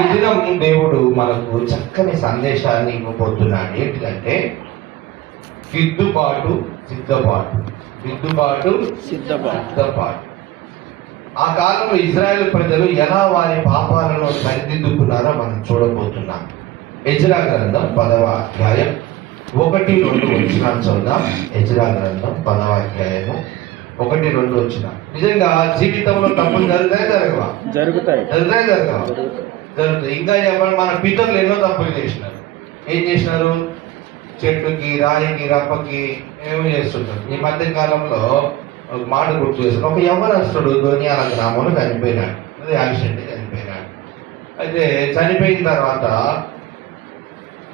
ఈ దినం దేవుడు మనకు చక్కని సందేశాన్ని ఇవ్వబోతున్నాడు. ఏంటిదంటే సిద్ధపాటు సిద్ధపాటు సిద్ధపాటు సిద్ధపాటు. ఆ కాలంలో ఇజ్రాయెల్ ప్రజలు ఎలా వారి పాపాలను సరిదిద్దుకున్నారో మనం చూడబోతున్నాం. ఎజ్రా గ్రంథం 10వ అధ్యాయం 1-2 వచనాలు చదువుదాం. ఎజ్రా గ్రంథం 10వ అధ్యాయము 1-2 వచనాలు. నిజంగా జీవితంలో తప్పులు జరుగుతాయి. ఇంకా చెప్పండి, మన పితరులు ఎన్నో తప్పులు చేసినారు. ఏం చేసినారు? చెట్టుకి, రాయికి, రప్పకి ఏమో చేస్తుంటారు. ఈ మధ్య కాలంలో ఒక మాట గుర్తు చేస్తారు. ఒక యవ్వనస్తుడు దోనియాల గ్రామంలో చనిపోయినాడు. అది యాక్సిడెంట్ చనిపోయినాడు. అయితే చనిపోయిన తర్వాత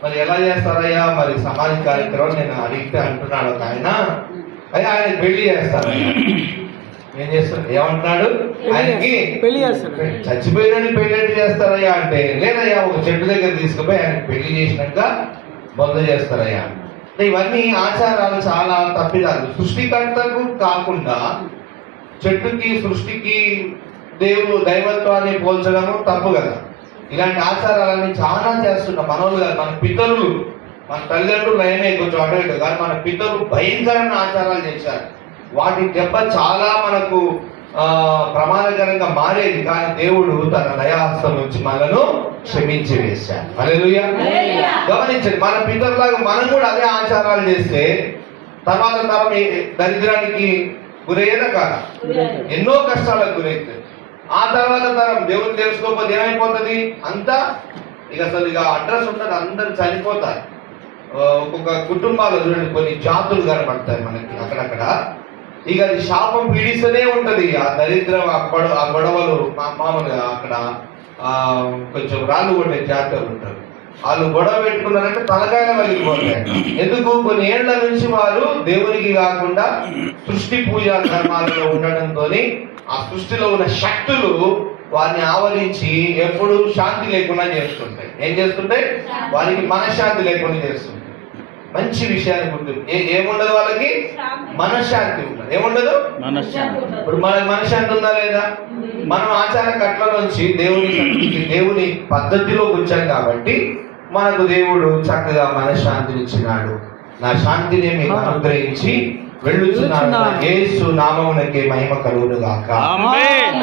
మరి ఎలా చేస్తారయ్యా? మరి సమాజ కార్యక్రమం నేను అడిగితే అంటున్నాడు ఒక ఆయన, అయ్యా ఆయన పెళ్లి చేస్తారయ్యా. ఏం చేస్తారు? ఏమంటున్నాడు? ఆయనకి పెళ్లి చేస్తారు. చచ్చిపోయినని పెళ్లి చేస్తారయ్యా అంటే, లేదయ్యా ఒక చెట్టు దగ్గర తీసుకుపోయి ఆయనకి పెళ్లి చేసినాక బొంద చేస్తారయ్యా. ఇవన్నీ ఆచారాలు చాలా తప్పిదాలు. సృష్టికర్తకు కాకుండా చెట్టుకి, సృష్టికి దైవత్వాన్ని పోల్చడము తప్పు కదా. ఇలాంటి ఆచారాలన్నీ చాలా చేస్తున్నాం మనోళ్ళు కాదు, మన పితరులు, మన తల్లిదండ్రులు నయమే కొంచెం అటు కానీ మన పితరులు భయంకరమైన ఆచారాలు చేశారు. వాటి దెబ్బ చాలా మనకు ప్రమాదకరంగా మారేది. కానీ దేవుడు తన దయాహస్తం నుంచి మనను క్షమించి వేశాడు. హల్లెలూయా. గమనించండి, మన పితరులాగా మనం కూడా అదే ఆచారాలు చేస్తే తర్వాత తరం దరిద్రానికి గురయ్యేదా కాదా? ఎన్నో కష్టాలకు గురవుతుంది. ఆ తర్వాత తరం దేవుని తెలుసుకోకపోతే ఏమైపోతుంది? అంతా అసలు అడ్రస్ ఉంటుంది, అందరు చనిపోతారు. ఒక్కొక్క కుటుంబాలు చూడండి, కొన్ని జాతులు కనబడతాయి మనకి అక్కడక్కడ. అది శాపం పీడిస్తూనే ఉంటది. ఆ దరిద్రం, ఆ గొడవలు. మామూలుగా అక్కడ కొంచెం రాళ్ళు కొట్టే జాతరలు ఉంటారు. వాళ్ళు గొడవ పెట్టుకున్నారంటే తలకాయలు వలిగిపోతాయి. ఎందుకు? కొన్ని ఏళ్ల నుంచి వారు దేవునికి కాకుండా సృష్టి పూజా ధర్మాలలో ఉండడంతో ఆ సృష్టిలో ఉన్న శక్తులు వారిని ఆవరించి ఎప్పుడు శాంతి లేకుండా చేస్తుంటాయి. ఏం చేస్తుంటాయి? వారికి మనశ్శాంతి లేకుండా చేస్తుంటాయి. మంచి విషయాన్ని గుర్తు. ఏముండదు వాళ్ళకి? మనశ్శాంతి ఉండదు. ఏముండదు? ఇప్పుడు మనకి మనశ్శాంతి ఉందా లేదా? మనం ఆచార కట్ల నుంచి దేవుని పద్ధతిలో వచ్చాం కాబట్టి మనకు దేవుడు చక్కగా మనశ్శాంతిని ఇచ్చినాడు. నా శాంతిని మీకు అనుగ్రహించి వెళ్ళుచున్నాడు. యేసు నామమునకే మహిమ కలుగును గాక.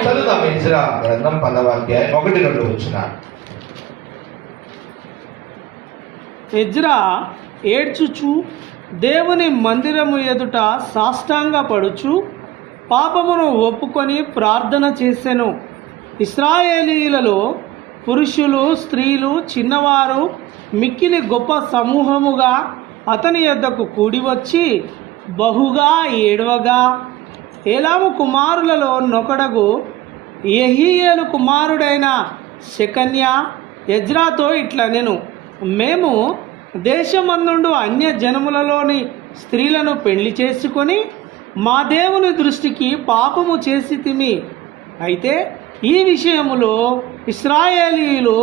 చదువుదాం. ఎజ్రా గ్రంథం 10వ అధ్యాయం 1-2 వచనాలు. ఎజ్రా ఏడ్చుచు దేవుని మందిరము ఎదుట సాష్టాంగ పడుచు పాపమును ఒప్పుకొని ప్రార్థన చేసెను. ఇశ్రాయేలీయులలో పురుషులు, స్త్రీలు, చిన్నవారు మిక్కిలి గొప్ప సమూహముగా అతని యొద్దకు కూడి వచ్చి బహుగా ఏడవగా, ఏలాము కుమారులలో నొకడగు యెహీయేలు కుమారుడైన షెకన్యా ఎజ్రాతో ఇట్లనెను, మేము దేశమందుండు అన్య జనములలోని స్త్రీలను పెళ్లి చేసుకొని మా దేవుని దృష్టికి పాపము చేసితిమి. అయితే ఈ విషయములో ఇశ్రాయేలీయులు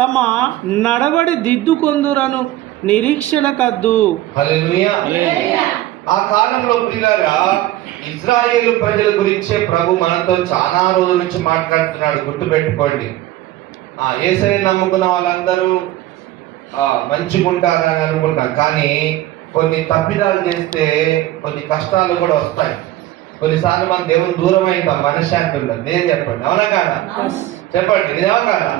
తమ నడవడి దిద్దుకొందురను నిరీక్షణ కద్దు. హల్లెలూయా. ఆ కాలంలో ప్రియులారా, ఇజ్రాయేలు ప్రజల గురించే ప్రభు మనతో చాలా రోజుల నుంచి మాట్లాడుతున్నాడు. గుర్తుపెట్టుకోండి. యేసయ్యను నమ్ముకున్న వాళ్ళందరూ మంచిగుంటారని అనుకుంటాం. కానీ కొన్ని తప్పిదాలు చేస్తే కొన్ని కష్టాలు కూడా వస్తాయి. కొన్నిసార్లు మనం దేవుని దూరం అవుతాం, మనశ్శాంతి ఉండదు. నేను చెప్పండి, అవునా కాదా? చెప్పండి, నిజమా కాదా?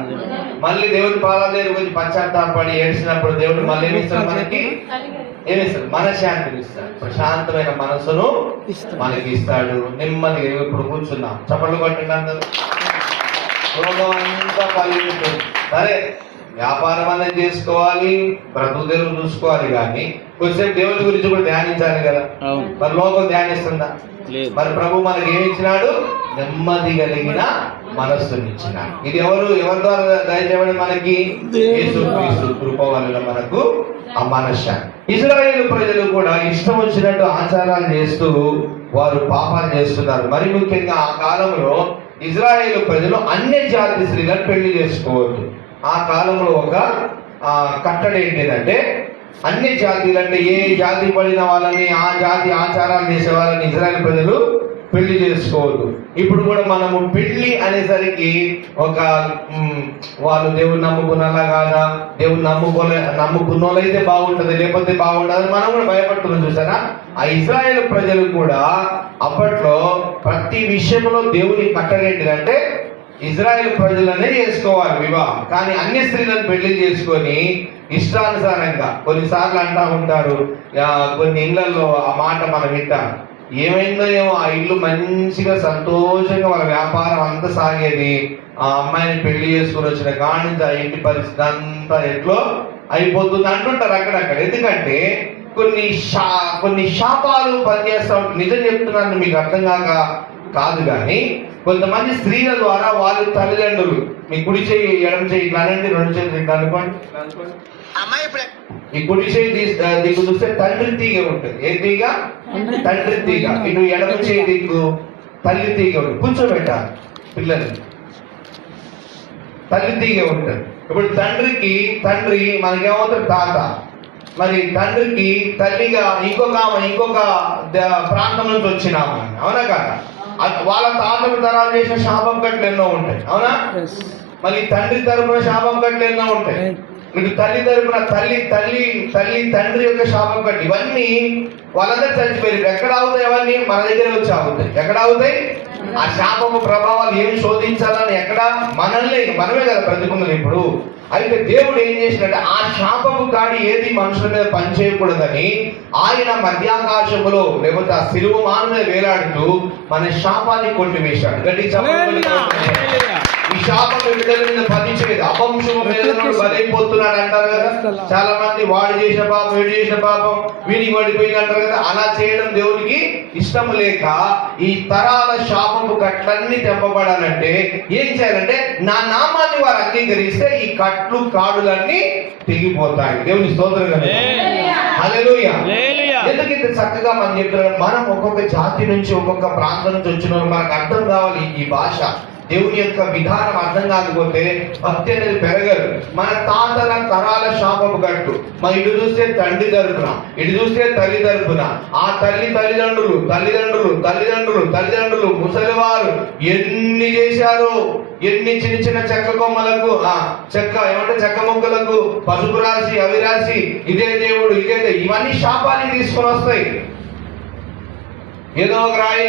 మళ్ళీ దేవుని పాదాల దగ్గర కొంచెం పశ్చాత్తాపడి ఏడ్చినప్పుడు దేవుడు మళ్ళీ ఏమిస్తాడు? మనకి ఏమిస్తాడు? మనశ్శాంతిని ఇస్తాడు. ప్రశాంతమైన మనసును మనకి ఇస్తాడు. నెమ్మదిగా ఇప్పుడు కూర్చున్నాం, చప్పట్లు కొట్టండి అందరూ. రోగం అంతా పలిగిపోతుంది. సరే, వ్యాపారం అనేది చేసుకోవాలి, బ్రతుకు తెరువు చూసుకోవాలి, కానీ కొద్దిసేపు దేవుని గురించి కూడా ధ్యానించాలి కదా. మరి లోకం ధ్యానిస్తుందా? మరి ప్రభు మనకి ఏమి ఇచ్చినాడు? నెమ్మది కలిగిన మనస్సుని ఇచ్చినాడు. ఇది ఎవరి ద్వారా దయచేయబడి? మనకి యేసుక్రీస్తు కృప వలన మనకు ఆ మనశ్శాంతి. ఇశ్రాయేలు ప్రజలు కూడా ఇష్టం వచ్చినట్టు ఆచారాలు చేస్తూ వారు పాపాలు చేస్తున్నారు. మరి ముఖ్యంగా ఆ కాలంలో ఇజ్రాయేలు ప్రజలు అన్య జాతి స్త్రీలను పెళ్లి చేసుకోవద్దు. ఆ కాలంలో ఒక కట్టడి ఏంటిదంటే, అన్ని జాతీలు అంటే ఏ జాతి పడిన వాళ్ళని, ఆ జాతి ఆచారాలు చేసే వాళ్ళని ఇజ్రాయేల్ ప్రజలు పెళ్లి చేసుకోవద్దు. ఇప్పుడు కూడా మనము పెళ్లి అనేసరికి ఒక వాళ్ళు దేవుని నమ్ముకున్నలా కాదా, దేవుని నమ్ముకున్నోళ్ళైతే బాగుంటది లేకపోతే బాగుండదు మనం కూడా భయపడుతున్నాం. చూసారా, ఆ ఇశ్రాయేలు ప్రజలు కూడా అప్పట్లో ప్రతి విషయంలో దేవుని కట్టడేంటిదంటే ఇజ్రాయెల్ ప్రజలనే చేసుకోవాలి వివాహం. కానీ అన్య స్త్రీలను పెళ్లి చేసుకొని ఇష్టానుసారంగా కొన్నిసార్లు అంటా ఉంటారు, కొన్ని ఇళ్లలో ఆ మాట మనం వింటాం. ఏమైందో ఏమో, ఆ ఇల్లు మంచిగా సంతోషంగా వాళ్ళ వ్యాపారం అంతా సాగేది, ఆ అమ్మాయిని పెళ్లి చేసుకుని వచ్చిన కాడి నుంచి ఆ ఇంటి పరిస్థితి అంతా ఎట్లో అయిపోతుంది అంటుంటారు అక్కడక్కడ. ఎందుకంటే కొన్ని శాపాలు పనిచేస్తా ఉంటాయి. నిజం చెప్తున్నాను, మీకు అర్థం కాదు కానీ కొంతమంది స్త్రీల ద్వారా వాళ్ళు తల్లిదండ్రులు, మీ కుడి చేయి ఎడమ చేయి ఇట్లా అనండి, రెండు చేతులు ఇట్లా అనుకోండి. ఈ కుడి చేయి దిక్కు చూస్తే తండ్రి తీగ ఉంటుంది. ఏ తీగ? తండ్రి తీగ. ఇటు ఎడమ చేయి దిక్కు తల్లి తీగ ఉంటుంది. కూర్చోబెట్టాలి పిల్లల్ని, తల్లి తీగ ఉంటుంది. ఇప్పుడు తండ్రి మనకేమవుతుంది? తాత. మరి తండ్రికి తల్లిగా ఇంకొక ప్రాంతం నుంచి వచ్చినాము, అవునా కాదా? వాళ్ళ తాతలు తరాలు చేసిన శాపం కట్లు ఎన్నో ఉంటాయి, అవునా? మళ్ళీ తండ్రి తరపున శాపం కట్లు ఎన్నో ఉంటాయి. మీకు తల్లి తరపున తండ్రి యొక్క శాపం కట్లు, ఇవన్నీ వాళ్ళందరూ చచ్చిపోయారు. ఎక్కడ అవుతాయి? అవన్నీ మన దగ్గర వచ్చి ఆగుతాయి. ఎక్కడ అవుతాయి? ఆ శాపము ప్రభావాలు ఏమి శోధించాలని ఎక్కడ? మనమే కదా బ్రతుకున్నది ఇప్పుడు. అయితే దేవుడు ఏం చేసినట్టే ఆ శాపము కాడి ఏది మనుషుల మీద పనిచేయకూడదని ఆయన మధ్యాకాశములో లేకపోతే ఆ శిలువ మాను మీద వేలాడుతూ మన శాపాన్ని కొట్టివేశాడు. గట్టి ఈ శాపం బిడ్డల మీద పనిచేయదు. అపంశము వేదనలు బలైపోతున్నాడు అంటారు కదా చాలా మంది. వాడు చేసిన పాపం, వీడు చేసిన పాపం, వీడికి పడిపోయింది అంటారు కదా. అలా చేయడం దేవునికి ఇష్టం లేక ఈ తరాల శాపము కట్లన్నీ తెంపబడాలంటే ఏం చేయాలంటే నా నామాన్ని వారు అంగీకరిస్తే ఈ కట్లు కాడులన్నీ తెగిపోతాయి. దేవుని స్తోత్రం. హల్లెలూయా. ఎందుకు ఇంత చక్కగా మనం చెప్తున్నాం? మనం ఒక్కొక్క జాతి నుంచి ఒక్కొక్క ప్రాంతం నుంచి వచ్చిన మనకు అర్థం కావాలి ఈ భాష. దేవుని యొక్క విధానం అర్థం కాకపోతే భక్తి అనేది పెరగదు. మన తాతల తరాల శాపపు గట్టు, మన ఇటు చూస్తే తండ్రి తరపున, ఇటు చూస్తే తల్లి తరపున, ఆ తల్లిదండ్రులు ముసలివారు ఎన్ని చేశారు, ఎన్ని చిన్న చెక్క కొమ్మలకు చెక్క మొక్కలకు పసుపు రాసి అవి రాసి ఇదే దేవుడు ఇవన్నీ శాపాన్ని తీసుకొని వస్తాయి. ఏదో రాయి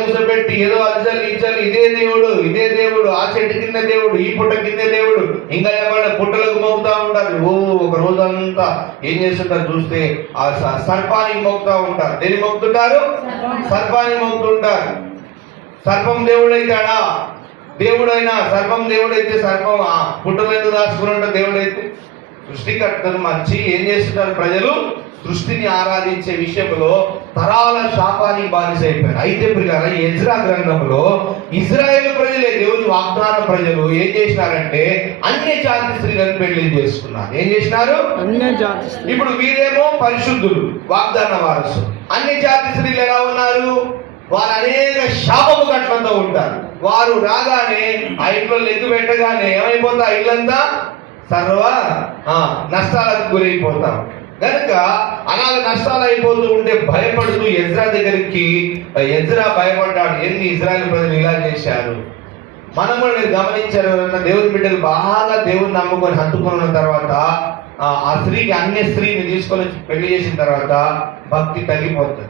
కూర్చోబెట్టి ఏదో అజ్జలు ఇదే దేవుడు, ఆ చెట్టు కింద దేవుడు, ఈ పుట్ట కింద దేవుడు, ఇంకా ఏమన్నా పుట్టలకు మోగుతా ఉంటారు. ఒక రోజంతా ఏం చేస్తుంటారు చూస్తే ఆ సర్పానికి మోగుతా ఉంటారు. దేని మోగుతుంటారు? సర్పానికి మోగుతుంటారు. సర్పం దేవుడైతాడా? దేవుడైనా సర్పం దేవుడైతే సర్పం పుట్టలు ఎందుకు దాచుకుని ఉంటారు? దేవుడైతే సృష్టికర్తలు మంచి ఏం చేస్తుంటారు? ప్రజలు సృష్టిని ఆరాధించే విషయంలో తరాల శాపానికి బానిసైపోయారు. అయితే ప్రియులారా, ఎజ్రా గ్రంథంలో ఇజ్రాయేల్ ప్రజలే దేవుని వాగ్దాన ప్రజలు ఏం చేసినారంటే అన్య జాతి స్త్రీలను పెళ్లి చేసుకున్నారు. ఏం చేసినారు? అన్య జాతి. ఇప్పుడు వీరేమో పరిశుద్ధులు, వాగ్దాన వారసులు. అన్య జాతి స్త్రీలు ఎలా ఉన్నారు? వారు అనేక శాపము గట్లతో ఉంటారు. వారు రాగానే ఆ ఇంట్లో లెగ్గు పెట్టగానే ఏమైపోతా? ఇల్లంతా సర్వ నష్టాలకు గురైపోతాం. కనుక అలాగ నష్టాలు అయిపోతూ ఉంటే భయపడుతూ ఎజ్రా భయపడ్డాడు. ఎన్ని ఇజ్రాయేల్ ప్రజలు ఇలా చేశారు. మనం కూడా మీరు గమనించారు, ఎవరైనా దేవుని బిడ్డలు బాగా దేవుని నమ్ముకొని హత్తుకున్న తర్వాత ఆ స్త్రీకి అన్య స్త్రీని తీసుకొని పెళ్లి చేసిన తర్వాత భక్తి తగ్గిపోతుంది.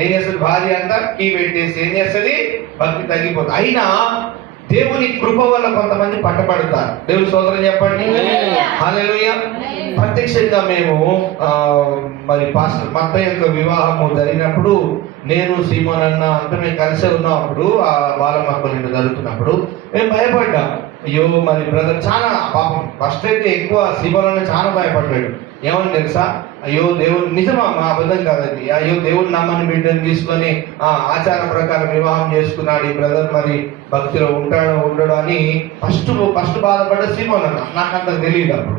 ఏం చేస్తుంది? భార్య అంతా కీ పెట్టేసి ఏం చేస్తుంది? భక్తి తగ్గిపోతుంది. అయినా దేవుని కృప వల్ల కొంతమంది పట్టబడతారు. దేవుని స్తోత్రం చెప్పండి. హల్లెలూయా. ప్రత్యక్షంగా మేము మరి పాస్టర్ మత్తయి యొక్క వివాహము జరిగినప్పుడు నేను సీమోన్ అన్న అంతా మేము కలిసి ఉన్నప్పుడు వాళ్ళ మక్కలు జరుగుతున్నప్పుడు మేము భయపడ్డాం. అయ్యో మరి బ్రదర్ చాలా పాపం ఫస్ట్ అయితే ఎక్కువ సీమోన్ అన్న చాలా భయపడ్డాడు. ఏమని తెలుసా? అయ్యో దేవుడు నిజమా, మా అబద్ధం కాదండి, అయ్యో దేవుడు నమ్మని బిడ్డను తీసుకొని ఆచార ప్రకారం వివాహం చేసుకున్నాడు ఈ బ్రదర్, మరి భక్తిలో ఉండడు అని ఫస్ట్ బాధపడ్డ సీమోన్ అన్న. నాకు అంత తెలియదు అప్పుడు.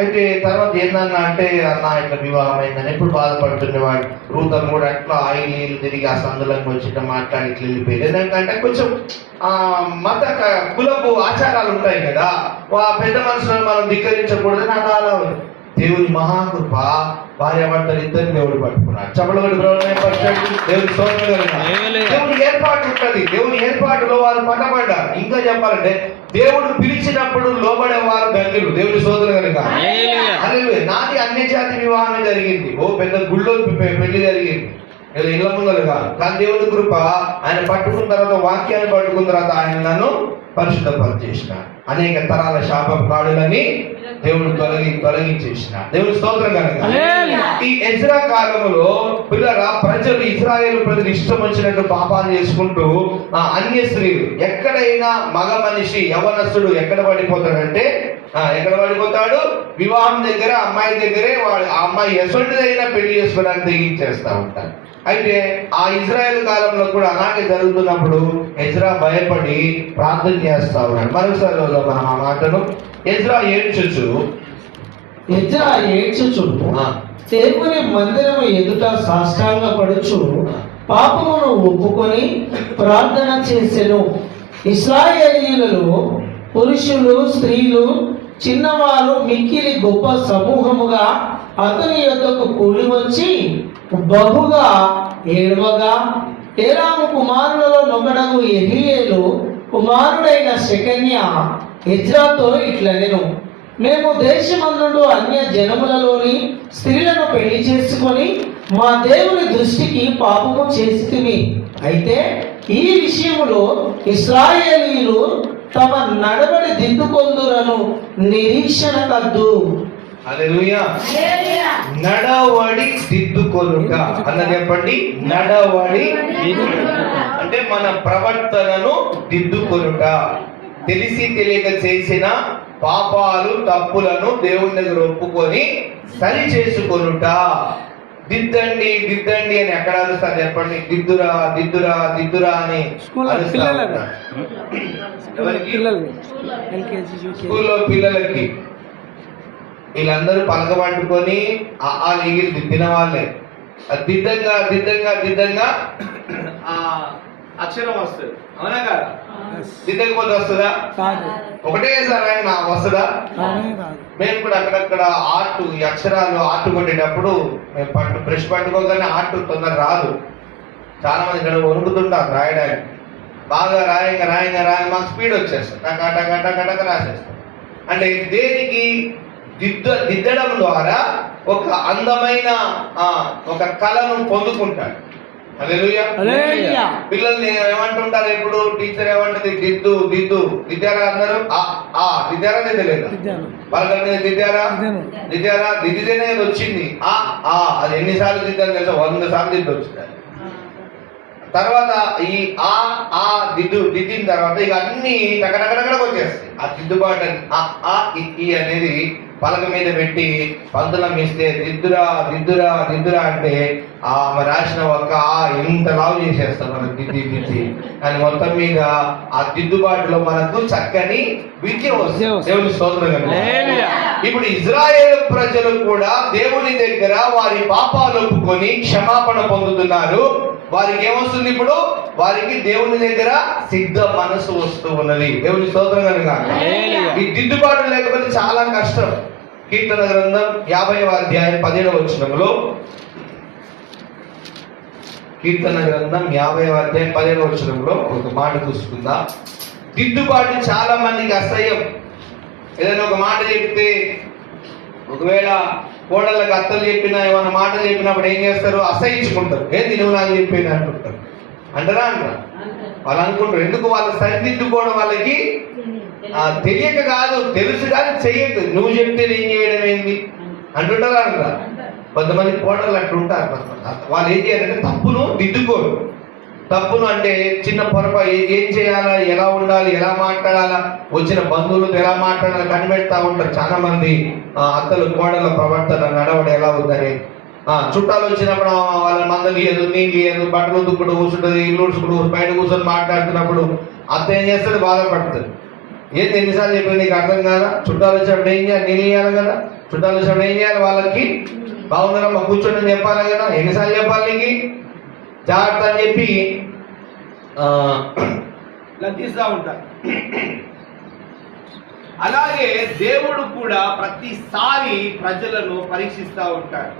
అయితే తర్వాత ఏందన్నా అంటే అన్న ఇట్లా వివాహం అయిందని ఎప్పుడు బాధపడుతుండేవాడు. రూతను కూడా అట్లా ఆయిల్ తిరిగి ఆ సందులకు వచ్చి మాట్లాడి ఇట్లా వెళ్ళిపోయింది. ఎందుకంటే కొంచెం మత కులపు ఆచారాలు ఉంటాయి కదా, పెద్ద మనుషులను మనం ధిక్కరించకూడదని అలా దేవుని మహాకృప భార్యాభర్తలు ఇద్దరు దేవుడు పట్టుకున్నాడు. చపలగొడి దేవుని స్తోత్రం కలుగును. దేవుని ఏర్పాటు ఉంటుంది. దేవుని ఏర్పాటులో వారు పట్టబడ్డారు. ఇంకా చెప్పాలంటే దేవుడు పిలిచినప్పుడు లోబడే వారు ధన్యులు. దేవుని స్తోత్రం కనుక నాది అన్య జాతి వివాహం జరిగింది. ఓ పెద్ద గుళ్ళో పెళ్లి జరిగింది, ఏదో ఇళ్ళ ముందరు కాదు. కానీ దేవుని కృప ఆయన పట్టుకున్న తర్వాత, వాక్యాన్ని పట్టుకున్న తర్వాత ఆయన నన్ను పరిశుద్ధపరిచేసిన, అనేక తరాల శాపం కాడులని దేవుడు తొలగించేసిన. దేవుని స్తోత్రం కనుక ఈ ఎజ్రా కాలంలో పిల్లరా ప్రజలు, ఇశ్రాయేలు ప్రజలు ఇష్టం వచ్చినట్టు పాపాలు చేసుకుంటూ అన్య స్త్రీలు, ఎక్కడైనా మగ మనిషి యవనస్తుడు ఎక్కడ పడిపోతాడంటే ఎక్కడ పడిపోతాడు? వివాహం దగ్గర, అమ్మాయి దగ్గరే వాడు ఆ అమ్మాయి ఎసొంటిదైనా పెళ్లి చేసుకోవడానికి తెగించేస్తా ఉంటారు. అయితే ఆ ఇజ్రాయెల్ కాలంలో కూడా అలాగే జరుగుతున్నప్పుడు ఎజ్రా భయపడి ప్రార్థన చేస్తా ఉన్నాడు. మరోసారి మనం ఆ మాటను ఎజ్రా ఏడ్చుచు దేవుని మందిరము ఎదుట సాష్టాంగపడుచు పాపమును ఒప్పుకొని ప్రార్థన చేసెను. ఇశ్రాయేలీయులలో పురుషులు, స్త్రీలు, చిన్నవారు మిక్కిలి గొప్ప సమూహముగా అతని యొద్దకు కూడి వచ్చి బహుగా ఏడవగా, ఏలాము కుమారులలో నొకడగు యెహీయేలు కుమారుడైన షెకన్యా ఎజ్రాతో ఇట్లనెను, మేము దేశమందుండు అన్య జనములలోని స్త్రీలను పెళ్లి చేసుకొని మా దేవుని దృష్టికి పాపము చేసితిమి. అయితే ఈ విషయములో ఇశ్రాయేలీయులు తమ నడవడి దిద్దుకొందురను నిరీక్షణ కద్దు. హల్లెలూయా. నడవడి దిద్దుకొనుట అన్నది చెప్పండి. నడవడి అంటే మన ప్రవర్తనను దిద్దుకొనుట, తెలిసి తెలియక చేసిన పాపాలు, తప్పులను దేవుని దగ్గర ఒప్పుకొని సరి చేసుకొనుట. దిద్దండి దిద్దండి అని ఎక్కడ అరుస్తారు చెప్పండి? దిద్దురా దిద్దురా దిద్దురా అని స్కూల్లో పిల్లలకి వీళ్ళందరూ పలకబట్టుకొని ఆ లీగిలు దిద్దిన వాళ్ళే. దిద్దంగా దిద్దంగా దిద్దంగా అక్షరం వస్తుంది. అవునా కాదా? దిద్దకపోతే వస్తుందా? ఒకటేసారి ఆయన వస్తుందా? మేము కూడా అక్కడక్కడ ఆర్ట్, ఈ అక్షరాలు ఆర్ట్ కొట్టేటప్పుడు మేము బ్రష్ పట్టుకోగానే ఆర్ట్ తొందర రాదు. చాలా మంది ఇక్కడ వణుకుతుంటారు రాయడానికి. బాగా రాయంగా రాయంగా రాయంగా మాకు స్పీడ్ వచ్చేస్తాం, టక టక టక టక రాసేస్తాం. అంటే దేనికి? దిద్దడం ద్వారా ఒక అందమైన ఒక కళను పొందుకుంటాడు. హల్లెలూయా. పిల్లల్ని ఏమంటుంటారు ఎప్పుడు? టీచర్ ఏమంటుంది? దిద్దు దిద్దు. దిద్దారా అందరూ? దిద్దారా దిద్దలేదా? వాళ్ళ దిద్దారా దిద్దారా? దిద్దితేనే వచ్చింది. అది ఎన్నిసార్లు దిద్దాను తెలుసా? 100 సార్లు దిద్దు వచ్చింది. తర్వాత ఈ దిద్దిన తర్వాత ఇక అన్ని టకటకటకడకు వచ్చేస్తాయి. ఆ దిద్దుబాటు అనేది పలక మీద పెట్టి పంతులం ఇస్తే దిద్దురా దిద్దురా దిద్దురా అంటే ఆమె రాసిన ఒక్క ఎంత లావు చేసేస్తాం మనం దిద్ది దిద్ది అని. మొత్తం మీద ఆ దిద్దుబాటులో మనకు చక్కని విద్య వస్తుంది. దేవుని స్తోత్రం. ఇప్పుడు ఇజ్రాయేలు ప్రజలు కూడా దేవుని దగ్గర వారి పాపాలు ఒప్పుకొని క్షమాపణ పొందుతున్నారు. వారికి ఏమొస్తుంది? ఇప్పుడు వారికి దేవుని దగ్గర సిద్ధ మనసు వస్తూ ఉన్నది. దేవుని స్తోత్రం కనుక ఈ దిద్దుబాటు లేకపోతే చాలా కష్టం. కీర్తన గ్రంథం 50వ అధ్యాయం 17వ వచనంలో, కీర్తన గ్రంథం 50వ అధ్యాయం 17వ వచనంలో ఒక మాట చూసుకుందాం. దిద్దుబాటు చాలా మందికి అసహ్యం. ఏదైనా ఒక మాట చెప్తే, ఒకవేళ కోడళ్ళకి అత్తలు చెప్పినా ఏమైనా మాట చెప్పినప్పుడు ఏం చేస్తారు? అసహించుకుంటారు. ఏంది నువ్వు నాకు చెప్పేది అంటుంటారు. అంటారా? అంటారా? వాళ్ళు అనుకుంటారు. ఎందుకు? వాళ్ళు సరిదిద్దుకోవడం వాళ్ళకి తెలియక కాదు, తెలుసు కానీ చెయ్యదు. నువ్వు చెప్తే నేను చేయడం ఏంది అంటుంటారా? అంటారా? కొంతమంది కోడళ్ళు అట్లుంటారు. వాళ్ళు ఏం చేయాలంటే తప్పును దిద్దుకోరు. తప్పును అంటే చిన్న పొరపాటు ఏం చేయాలా, ఎలా ఉండాలి, ఎలా మాట్లాడాలా, వచ్చిన బంధువులతో ఎలా మాట్లాడాలి కనిపెడతా ఉంటారు. చాలా మంది అత్తలు కోడళ్ళ ప్రవర్తన నడవడం ఎలా ఉందని. చుట్టాలు వచ్చినప్పుడు వాళ్ళ మందలు ఇయ్యదు, నీళ్ళు ఇయ్యదు, బట్టలు దుక్కుడు కూర్చుంటుంది, ఇల్లు ఊడ్చుకుంటూ బయట కూర్చొని మాట్లాడుతున్నప్పుడు అత్త ఏం చేస్తుంది? బాధపడుతుంది. ఏంది ఎన్నిసార్లు చెప్పి నీకు అర్థం కాదా? చుట్టాలు వచ్చినప్పుడు ఏం చేయాలి? నీళ్ళు ఇయ్యాలి కదా. చుట్టాలు వచ్చినప్పుడు ఏం చేయాలి? వాళ్ళకి బాగుందమ్మా కూర్చోండి చెప్పాలి కదా. ఎన్నిసార్లు చెప్పాలి నీకు? జాగ్రత్త అని చెప్పి లగ్గిస్తూ ఉంటారు. అలాగే దేవుడు కూడా ప్రతిసారి ప్రజలను పరీక్షిస్తూ ఉంటాడు.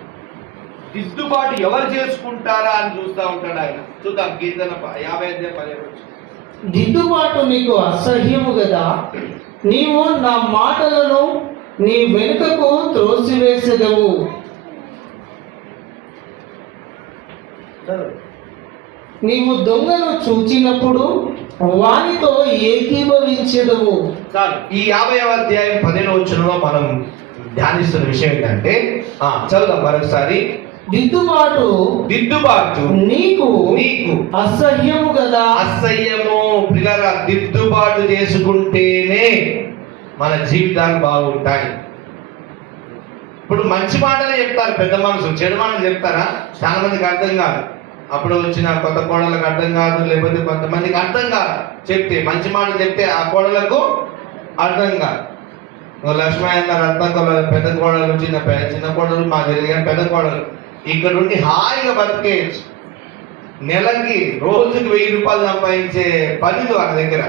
దిద్దుబాటు ఎవరు చేసుకుంటారా అని చూస్తూ ఉంటాడు ఆయన. చూద్దాం కీర్తన 50:17. దిద్దుబాటు నీకు అసహ్యము కదా, నీవు నా మాటలను నీ వెనుకకు త్రోసివేసెదవు. నీవు దొంగను చూచినప్పుడు వానితో ఏకీభవించెదవు. చాలు. ఈ 50వ అధ్యాయం 15వ వచనంలో మనం ధ్యానిస్తున్న విషయం ఏంటంటే, చదువుదాం మరొకసారి. దిద్దుబాటు నీకు అసహ్యము కదా. అసహ్యము. పిల్లరా, దిద్దుబాటు చేసుకుంటేనే మన జీవితాలు బాగుంటాయి. ఇప్పుడు మంచి మాటలే చెప్తారు పెద్ద మనసు, చెడు మాటలు చెప్తారా? చాలా మందికి అర్థం కాదు. అప్పుడు వచ్చిన కొత్త కోడలకు అర్థం కాదు, లేకపోతే కొంతమందికి అర్థం కాదు. చెప్తే మంచి మాటలు చెప్తే ఆ కోడలకు అర్థం కాదు. లక్ష్మీ అన్నారు అర్థం పెద్ద కోడలు, చిన్న కోడలు మాకు తెలియదు, పెద్ద కోడలు ఇక్కడ ఉండి హాయిగా బతికేయచ్చు. నెలకి రోజుకి 1000 రూపాయలు సంపాదించే పనులు వాళ్ళ దగ్గర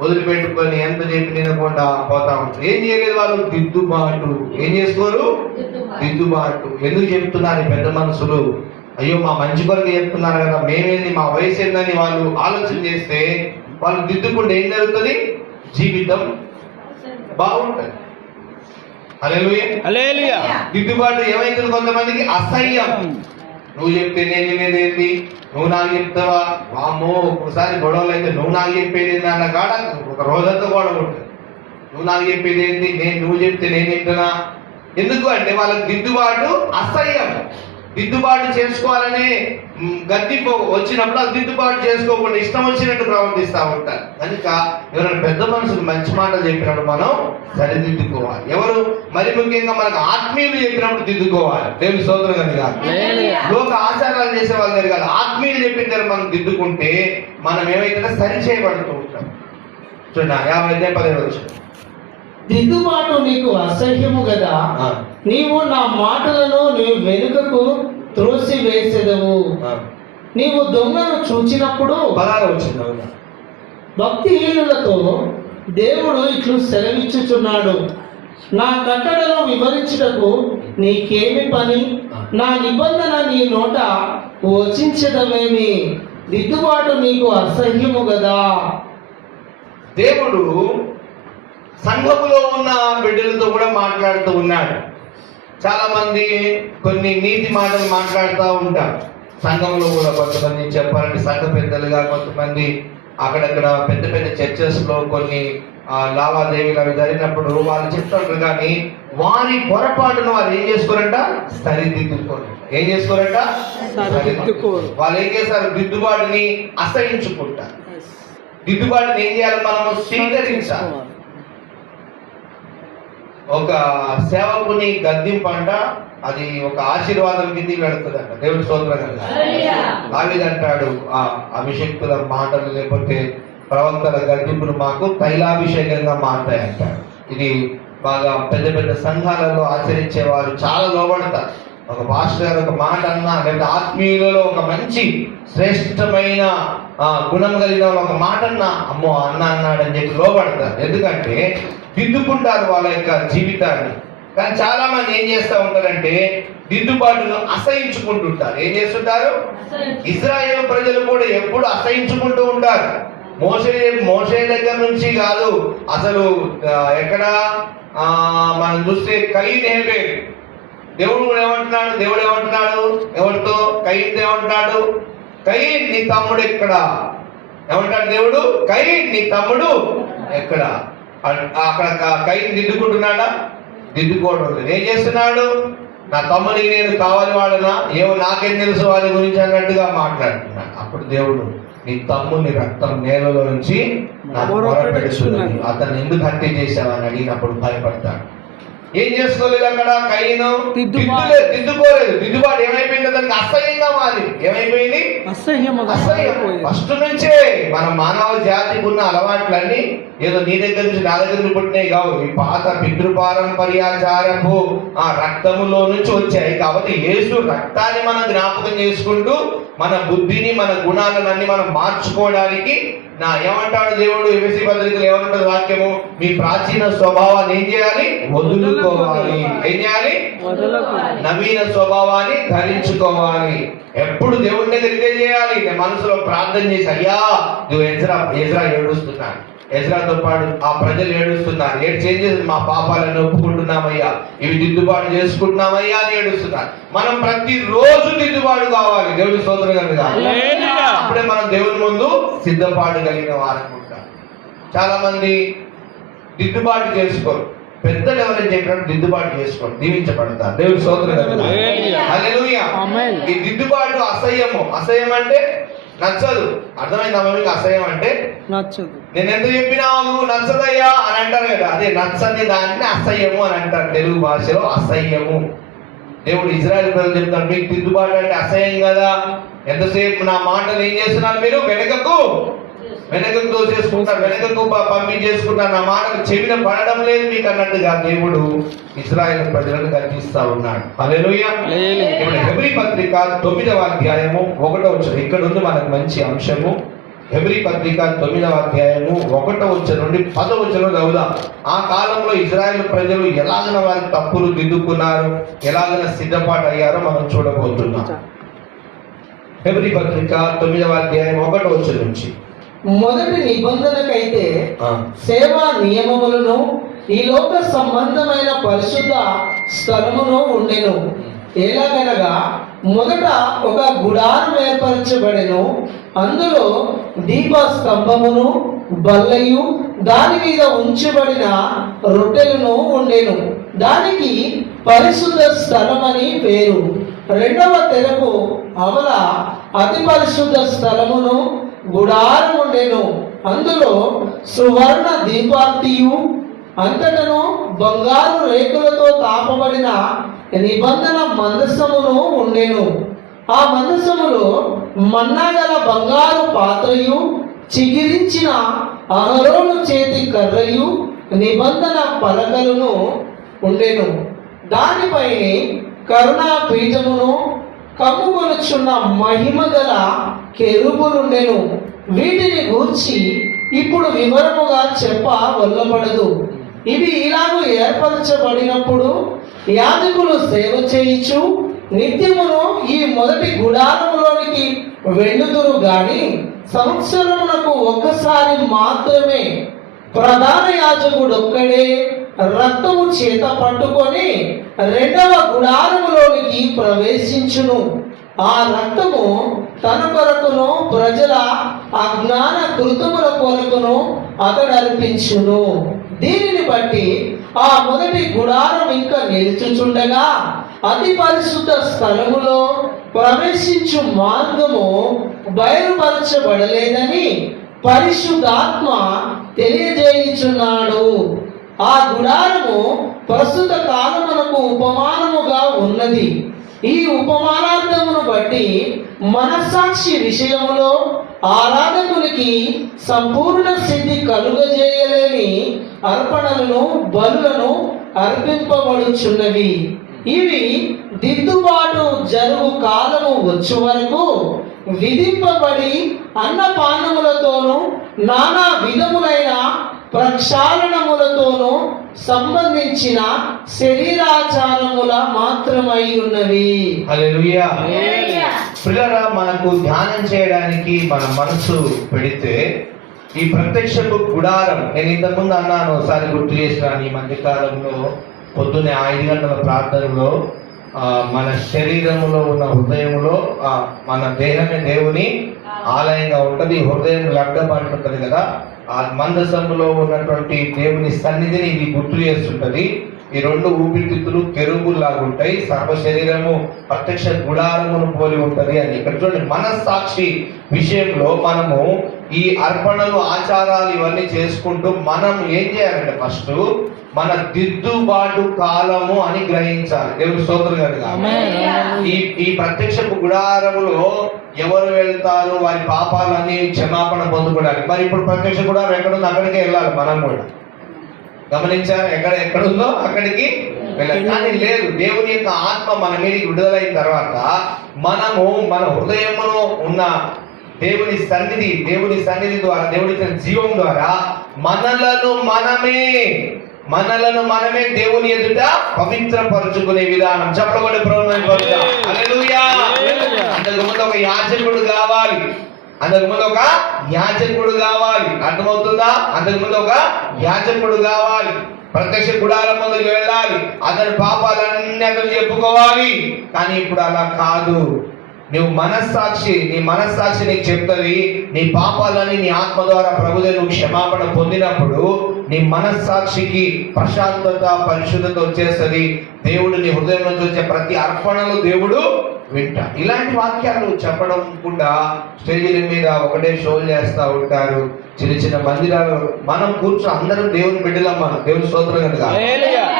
వదిలిపెట్టుకొని ఎంత చెప్పి తినకుండా పోతా ఉంటారు. ఏం చేయలేదు వాళ్ళు? దిద్దుబాటు. ఏం చేసుకోరు? దిద్దుబాటు. ఎందుకు చెప్తున్నారు ఈ పెద్ద మనుషులు? అయ్యో మా మంచి కొరకు చెప్తున్నారు కదా, మేమేంది, మా వయసు ఏందని వాళ్ళు ఆలోచన చేస్తే వాళ్ళు దిద్దుకుంటే ఏం జరుగుతుంది? జీవితం బాగుంటుంది. హల్లెలూయా. దిద్దుబాటు ఏమైతుంది? కొంతమందికి అసహ్యం. నువ్వు చెప్తే నేను వినేదేంటి, నువ్వు నాకు చెప్తావా, వామ్మో ఒకసారి గొడవలు అయితే నువ్వు నాకు చెప్పేది ఏంటి అన్న కాడ ఒక రోజంతా గొడవ ఉంటుంది. నువ్వు నాకు చెప్పేది ఏంటి, నువ్వు చెప్తే నేను వింటున్నా. ఎందుకు అంటే వాళ్ళకి దిద్దుబాటు అసహ్యం. దిద్దుబాటు చేసుకోవాలని గద్దింపు వచ్చినప్పుడు అది దిద్దుబాటు చేసుకోకుండా ఇష్టం వచ్చినట్టు ప్రవర్తిస్తూ ఉంటారు. కనుక ఎవరైనా పెద్ద మనుషులు మంచి మాటలు చెప్పినప్పుడు మనం సరిదిద్దుకోవాలి. ఎవరు? మరి ముఖ్యంగా మనకు ఆత్మీయులు చెప్పినప్పుడు దిద్దుకోవాలి. దేవుని స్తోత్రం కాదు. లోక ఆచారాలు చేసే వాళ్ళ దగ్గర కాదు, ఆత్మీయులు చెప్పిన దగ్గర మనం దిద్దుకుంటే మనం ఏమైతే సరి చేయబడుతూ ఉంటాం. చూడండి 50:15. దిద్దుబాటు నీకు అసహ్యము కదా, నీవు నా మాటలను నీ వెనుకకు త్రోసి వేసెదవు. నీవు దొంగను చూచినప్పుడు. భక్తిహీనులతో దేవుడు ఇట్లు సెలవిచ్చుచున్నాడు, నా కట్టడను వివరించుటకు నీకేమి పని, నా నిబంధన నీ నోట వచించదమేమి. దిద్దుబాటు నీకు అసహ్యము కదా. దేవుడు సంఘములో ఉన్న బిడ్డలతో కూడా మాట్లాడుతూ ఉన్నాడు. చాలా మంది కొన్ని నీతి మాటలు మాట్లాడుతూ ఉంటారు. సంఘంలో కూడా కొంతమంది చెప్పాలంటే సంఘ పెద్దలుగా, కొంతమంది అక్కడక్కడ పెద్ద పెద్ద చర్చెస్ లో కొన్ని లావాదేవీలు అవి జరిగినప్పుడు వాళ్ళు చెప్తారు. కానీ వారి పొరపాటును వారు ఏం చేసుకోరంట? సరిదిద్దుకోరు. ఏం చేసుకోరంట? వాళ్ళు ఏం చేస్తారు? దిద్దుబాటుని అసహించుకుంటారు. దిద్దుబాటుని ఏం చేయాలి? మనము స్వీకరించాలి. ఒక సేవకుని గద్దింపంట అది ఒక ఆశీర్వాదం కిందికి వెళుతుందంట. దేవుని స్తోత్రం. దావీదంటాడు, ఆ అభిషేక్తుల మాటలు లేకపోతే ప్రవక్తల గద్దింపులు మాకు తైలాభిషేకంగా మారుతాయంటాడు. ఇది బాగా పెద్ద పెద్ద సంఘాలలో ఆచరించే వారు చాలా లోబడతారు. ఒక పాస్టర్ గారు ఒక మాట అన్నా, లేదా ఆత్మీయులలో ఒక మంచి శ్రేష్టమైన గుణం కలిగిన ఒక మాట అన్నా, అమ్మో అన్న అన్నాడని చెప్పి లోబడతారు. ఎందుకంటే దిద్దుకుంటారు వాళ్ళ యొక్క జీవితాన్ని. కానీ చాలా మంది ఏం చేస్తూ ఉంటారంటే దిద్దుబాటును అసహించుకుంటుంటారు. ఏం చేస్తుంటారు? ఇశ్రాయేలు ప్రజలు కూడా ఎప్పుడు అసహించుకుంటూ ఉంటారు. మోషే దగ్గర నుంచి కాదు, అసలు ఎక్కడ మనం చూస్తే కయీన్ హేబేల్. దేవుడు ఏమంటున్నాడు? ఎవరితో? కయీన్ ఏమంటున్నాడు? కయీన్ నీ తమ్ముడు ఎక్కడ? ఏమంటాడు దేవుడు? కయీన్ నీ తమ్ముడు ఎక్కడ? అక్కడ కయీన్ దిద్దుకుంటున్నాడా? దిద్దుకోవడం లేదు. ఏం చేస్తున్నాడు? నా తమ్ముడికి నేను కావాలి వాడనా, ఏమో నాకేం తెలుసు వాడి గురించి అన్నట్టుగా మాట్లాడుతున్నాడు. అప్పుడు దేవుడు, నీ తమ్ముని రక్తం నేలలో నుంచి నాకు మొరపెడుతున్నది, అతను ఎందుకు హత్య చేశావని అడిగినప్పుడు భయపడతాడు. ఏం చేసుకోలేదు అక్కడ కయ్యను దిద్దుబాటు. దిద్దుకోలేదు. దిద్దుబాటు ఏమైపోయింది? దానికి అసహ్యంగా మారి ఏమైపోయింది? అసహ్యముగా అసహ్యం. మారిపోయింది. ఫస్ట్ నుంచే మన మానవ జాతికి ఉన్న అలవాట్లన్నీ ఏదో నీ దగ్గర నుంచి నా దగ్గర నుంచి పుట్టినాయి కావు. ఈ పాత పితృపారంపర్యాచారపు ఆ రక్తములో నుంచి వచ్చాయి. కాబట్టి యేసు రక్తాన్ని మనం జ్ఞాపకం చేసుకుంటూ మన బుద్ధిని మన గుణాలన్నీ మనం మార్చుకోవడానికి ఏమంటాడు దేవుడు? ఎఫెసీ పత్రికలో ఏమంటాడు వాక్యము? మీ ప్రాచీన స్వభావాన్ని ఏం చేయాలి? వదులుకోవాలి. ఏం చేయాలి? వదలకు. నవీన స్వభావాన్ని ధరించుకోవాలి. ఎప్పుడు దేవుడి దగ్గర ఇదే చేయాలి. నేను మనసులో ప్రార్థన చేసి, అయ్యా నువ్వు ఎజ్రా ఏడుస్తున్నాడు, ఎజ్రాతో పాటు ఆ ప్రజలు ఏడుస్తున్నారు. చేంజెస్ మా పాపాలను ఒప్పుకుంటున్నామయ్యా, ఇవి దిద్దుబాటు చేసుకుంటున్నామయ్యా అని ఏడుస్తున్నారు. మనం ప్రతిరోజు దిద్దుబాటు కావాలి. దేవుడి స్తోత్రం కనుక అప్పుడే మనం దేవుని ముందు సిద్ధపాటు కలిగిన వారనుకుంటాం. చాలా మంది దిద్దుబాటు చేసుకోరు. పెద్దలు ఎవరైనా చెప్పినట్టు దిద్దుబాటు చేసుకోండి, దీవించబడతారు. దేవుడి స్తోత్రం కనుక హల్లెలూయా. ఆమేన్. ఈ దిద్దుబాటు అసహ్యము. అసహ్యం అంటే నచ్చదు. అర్థమైందా మీకు? అసహ్యం అంటే నచ్చదు. నేను ఎంత చెప్పినా నువ్వు నచ్చదయ్యా అని అంటారు కదా, అదే నచ్చని దాన్ని అసహ్యము అని అంటారు తెలుగు భాషలో. అసహ్యము. దేవుడు ఇజ్రాయెల్ ప్రజలు చెప్తాడు, మీకు దిద్దుబాటు అంటే అసహ్యం కదా, ఎంతసేపు నా మాటలు ఏం చేస్తున్నారు మీరు? వెనకకు తోసేసుకుంటారు, వెనకకు పంపించేసుకుంటారు, నా మాటలు చెవిన పడడం లేదు మీకు అన్నట్టుగా దేవుడు ఇశ్రాయేలు ప్రజలను గర్పిస్తా ఉన్నాడు. హల్లెలూయా. ఇప్పుడు హెబ్రీ పత్రిక 9వ అధ్యాయము 1వ వచనం. ఇక్కడ ఉంది మనకు మంచి అంశము. హెబ్రీ పత్రిక 9వ అధ్యాయము 1వ వచనం నుండి 10వ వచనం చదువుదాం. ఆ కాలంలో ఇశ్రాయేలు ప్రజలు ఎలాగన వారి తప్పులు దిద్దుకున్నారు, ఎలాగన సిద్ధపాటు అయ్యారో మనం చూడబోతున్నాం. హెబ్రీ పత్రిక 9వ అధ్యాయం 1వ వచనం నుంచి. మొదటి నిబంధనకైతే సేవా నియమములను ఈ లోక సంబంధమైన పరిశుద్ధ స్థలమును ఉండెను. ఎలాగనగా మొదట ఒక గుడారం ఏర్పరచబడెను, అందులో దీపస్తంభమును బల్లయు దాని మీద ఉంచబడిన రొట్టెలను ఉండెను. దానికి పరిశుద్ధ స్థలమని పేరు. రెండవ తెరకు అవల అతి పరిశుద్ధ స్థలమును గుడారం ఉండెను, అందులో సువర్ణ దీపార్తియు అంతటను బంగారు రేకులతో తాపబడిన నిబంధన మందసమును ఉండెను. ఆ మందసములో మన్నాగల బంగారు పాత్రయు చిగిరించిన అహరోను చేతి కర్రయు నిబంధన పలకలను ఉండెను. దానిపై కరుణా పీఠమును కమ్ముకొనుచున్న మహిమ గల కెరూబులుండెను. వీటిని గూర్చి ఇప్పుడు వివరముగా చెప్ప వల్లబడదు. ఇవి ఇలాగూ ఏర్పరచబడినప్పుడు యాజకులు సేవ చేయించు నిత్యమును ఈ మొదటి గుడారములోనికి వెళ్ళుదురు గాని సంవత్సరమునకు ఒక్కసారి మాత్రమే ప్రధాన యాజకుడు ఒక్కడే రక్తము చేత పట్టుకొని రెండవ గుడారములోనికి ప్రవేశించును. ఆ రక్తము తన కొరకును ప్రజల అజ్ఞాన కృతముల కొరకును అతడు అర్పించును. దీనిని బట్టి ఆ మొదటి గుడారం ఇంకా నిలుచుచుండగా అతి పరిశుద్ధ స్థలములో ప్రవేశించు మార్గము బయలుపరచబడలేదని పరిశుద్ధాత్మ తెలియజేయుచున్నాడు. ఆ గుడారము ప్రస్తుత కాలమునకు ఉపమానముగా ఉన్నది. ఈ ఉపమానార్థమును బట్టి మనస్సాక్షి విషయములో ఆరాధకునికి సంపూర్ణ సిద్ధి కలుగజేయలేని అర్పణలను బలులను అర్పింపబడుచున్నవి. ఇవి దిద్దుబాటు జరుగు కాలము వచ్చు వరకు విధింపబడి అన్నపానములతోనూ నానా విధములైన ప్రక్షాళనములతోనూ సంబంధించిన శరీరాచారముల మాత్రమై ఉన్నవి. హల్లెలూయా. పిల్లరా, మనకు ధ్యానం చేయడానికి మన మనసు పెడితే ఈ ప్రత్యక్షపు గుడారం, నేను ఇంతకుముందు అన్నాను, ఒకసారి గుర్తు చేసినాను. ఈ మధ్య కాలంలో పొద్దున్నే 5 గంటల ప్రార్థనలో మన శరీరములో ఉన్న హృదయంలో మన దేహమే దేవుని ఆలయంగా ఉంటుంది. హృదయం లడ్డపడుతుంటది కదా, ఆ మందసములో ఉన్నటువంటి దేవుని సన్నిధిని ఇది గుర్తు చేస్తుంటది. ఈ 2 ఊపిరితిత్తులు కెరూబుల్లాగా ఉంటాయి. సర్వ శరీరము ప్రత్యక్ష గుడారమును పోలి ఉంటది అని. ఇక్కడ చూడండి, మనస్సాక్షి విషయంలో మనము ఈ అర్పణలు ఆచారాలు ఇవన్నీ చేసుకుంటూ మనం ఏం చేయాలంటే ఫస్ట్ మన దిద్దుబాటు కాలము అని గ్రహించాలి. దేవుని స్తోత్రం కనుక ఈ ప్రత్యక్షపు గుడారములో ఎవరు వెళ్తారు? వారి పాపాలన్నీ క్షమాపణ పొందుకోవడానికి. మరి ఇప్పుడు ప్రత్యక్ష గుడారం ఎక్కడుందో అక్కడికే వెళ్ళాలి మనం కూడా. గమనించారు? ఎక్కడుందో అక్కడికి వెళ్ళాలి. కానీ లేదు, దేవుని యొక్క ఆత్మ మన మీదకి విడుదలైన తర్వాత మనము మన హృదయములో ఉన్న దేవుని సన్నిధి ద్వారా, దేవుడిచ్చిన జీవం ద్వారా మనలను మనమే దేవుని ఎదుట పవిత్రపరుచుకునే విధానం. చెప్పబడి హల్లెలూయా. అంతకుముందు ఒక యాజకుడు కావాలి. అర్థమవుతుందా? అంతకుముందు ఒక యాజకుడు కావాలి. ప్రత్యక్ష గుడారం ముందుకు వెళ్ళాలి. అతని పాపాలన్నీ అతను చెప్పుకోవాలి. కానీ ఇప్పుడు అలా కాదు. నీ మనస్సాక్షి నీకు చెప్తుంది. నీ పాపాలని నీ ఆత్మ ద్వారా ప్రభుదే నువ్వు క్షమాపణ పొందినప్పుడు నీ మనస్సాక్షికి ప్రశాంతత, పరిశుద్ధత వచ్చేస్తుంది. దేవుడు నీ హృదయం నుంచి వచ్చే ప్రతి అర్పణలు దేవుడు వింటా. ఇలాంటి వాక్యాలు చెప్పడం కూడా స్టేజీల మీద ఒకటే షోలు చేస్తూ ఉంటారు. చిన్న మందిరాలు మనం అందరం దేవుని బిడ్డలం. మనం దేవుని స్తోత్రం కనుక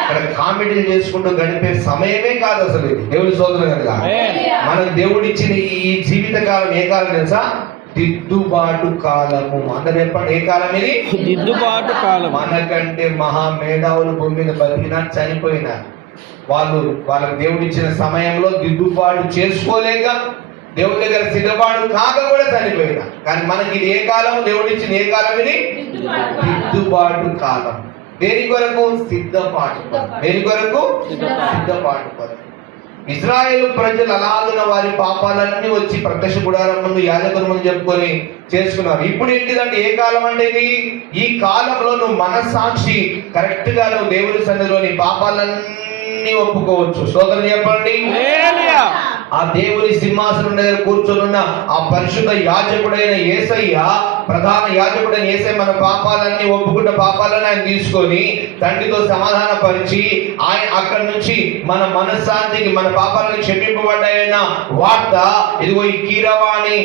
ఇక్కడ కామెడీలు చేసుకుంటూ గడిపే సమయమే కాదు అసలు ఇది. దేవుని స్తోత్రం కనుక మనం దేవుడిచ్చిన ఈ జీవిత కాలం ఏ కాలం తెలుసా? దిద్దుబాటు కాలము. అందరు చెప్పండి, ఏ కాలం ఇది? దిద్దుబాటు కాలం. మనకంటే మహా మేధావులు భూమి మీద బతికినా చనిపోయినా వాళ్ళకి దేవుడిచ్చిన సమయంలో దిద్దుబాటు చేసుకోలేక దేవుడి దగ్గర సిద్ధపాటు కాక కూడా చనిపోయినా. కానీ మనకి ఇది ఏ కాలం? దేవుడిచ్చిన ఏ కాలం ఇది? దిద్దుబాటు కాలం. దేని కొరకు? సిద్ధపాటు. దేని కొరకు? సిద్ధపాటు కొరకు. ఇశ్రాయేలు ప్రజలు అలాగున వారి పాపాలన్నీ వచ్చి ప్రత్యక్ష గుడారం ముందు, యాజకుల ముందు చెప్పుకొని చేసుకున్నారు. ఇప్పుడు ఏంటిదంటే ఏ కాలం అంటే ఇది? ఈ కాలంలో నువ్వు మనస్సాక్షి కరెక్ట్ గా నువ్వు దేవుని సన్నిధిలో నీ పాపాలన్నీ ఒప్పుకోవచ్చు. స్తోత్రం చెప్పండి. ఆ దేవుని సింహాసనం దగ్గర కూర్చొనున్న ఆ పరిశుద్ధ యాజకుడైన యేసయ్య, ప్రధాన యాజకుడైన యేసయ్య మన పాపాలన్నీ ఒప్పుకున్న పాపాలను ఆయన తీసుకొని తండ్రితో సమాధాన పరిచి ఆయన అక్కడి నుంచి మన మనశ్శాంతికి, మన పాపాలను క్షమింపబడ్డాయన్న వార్త ఇదిగో ఈ కీరవాణి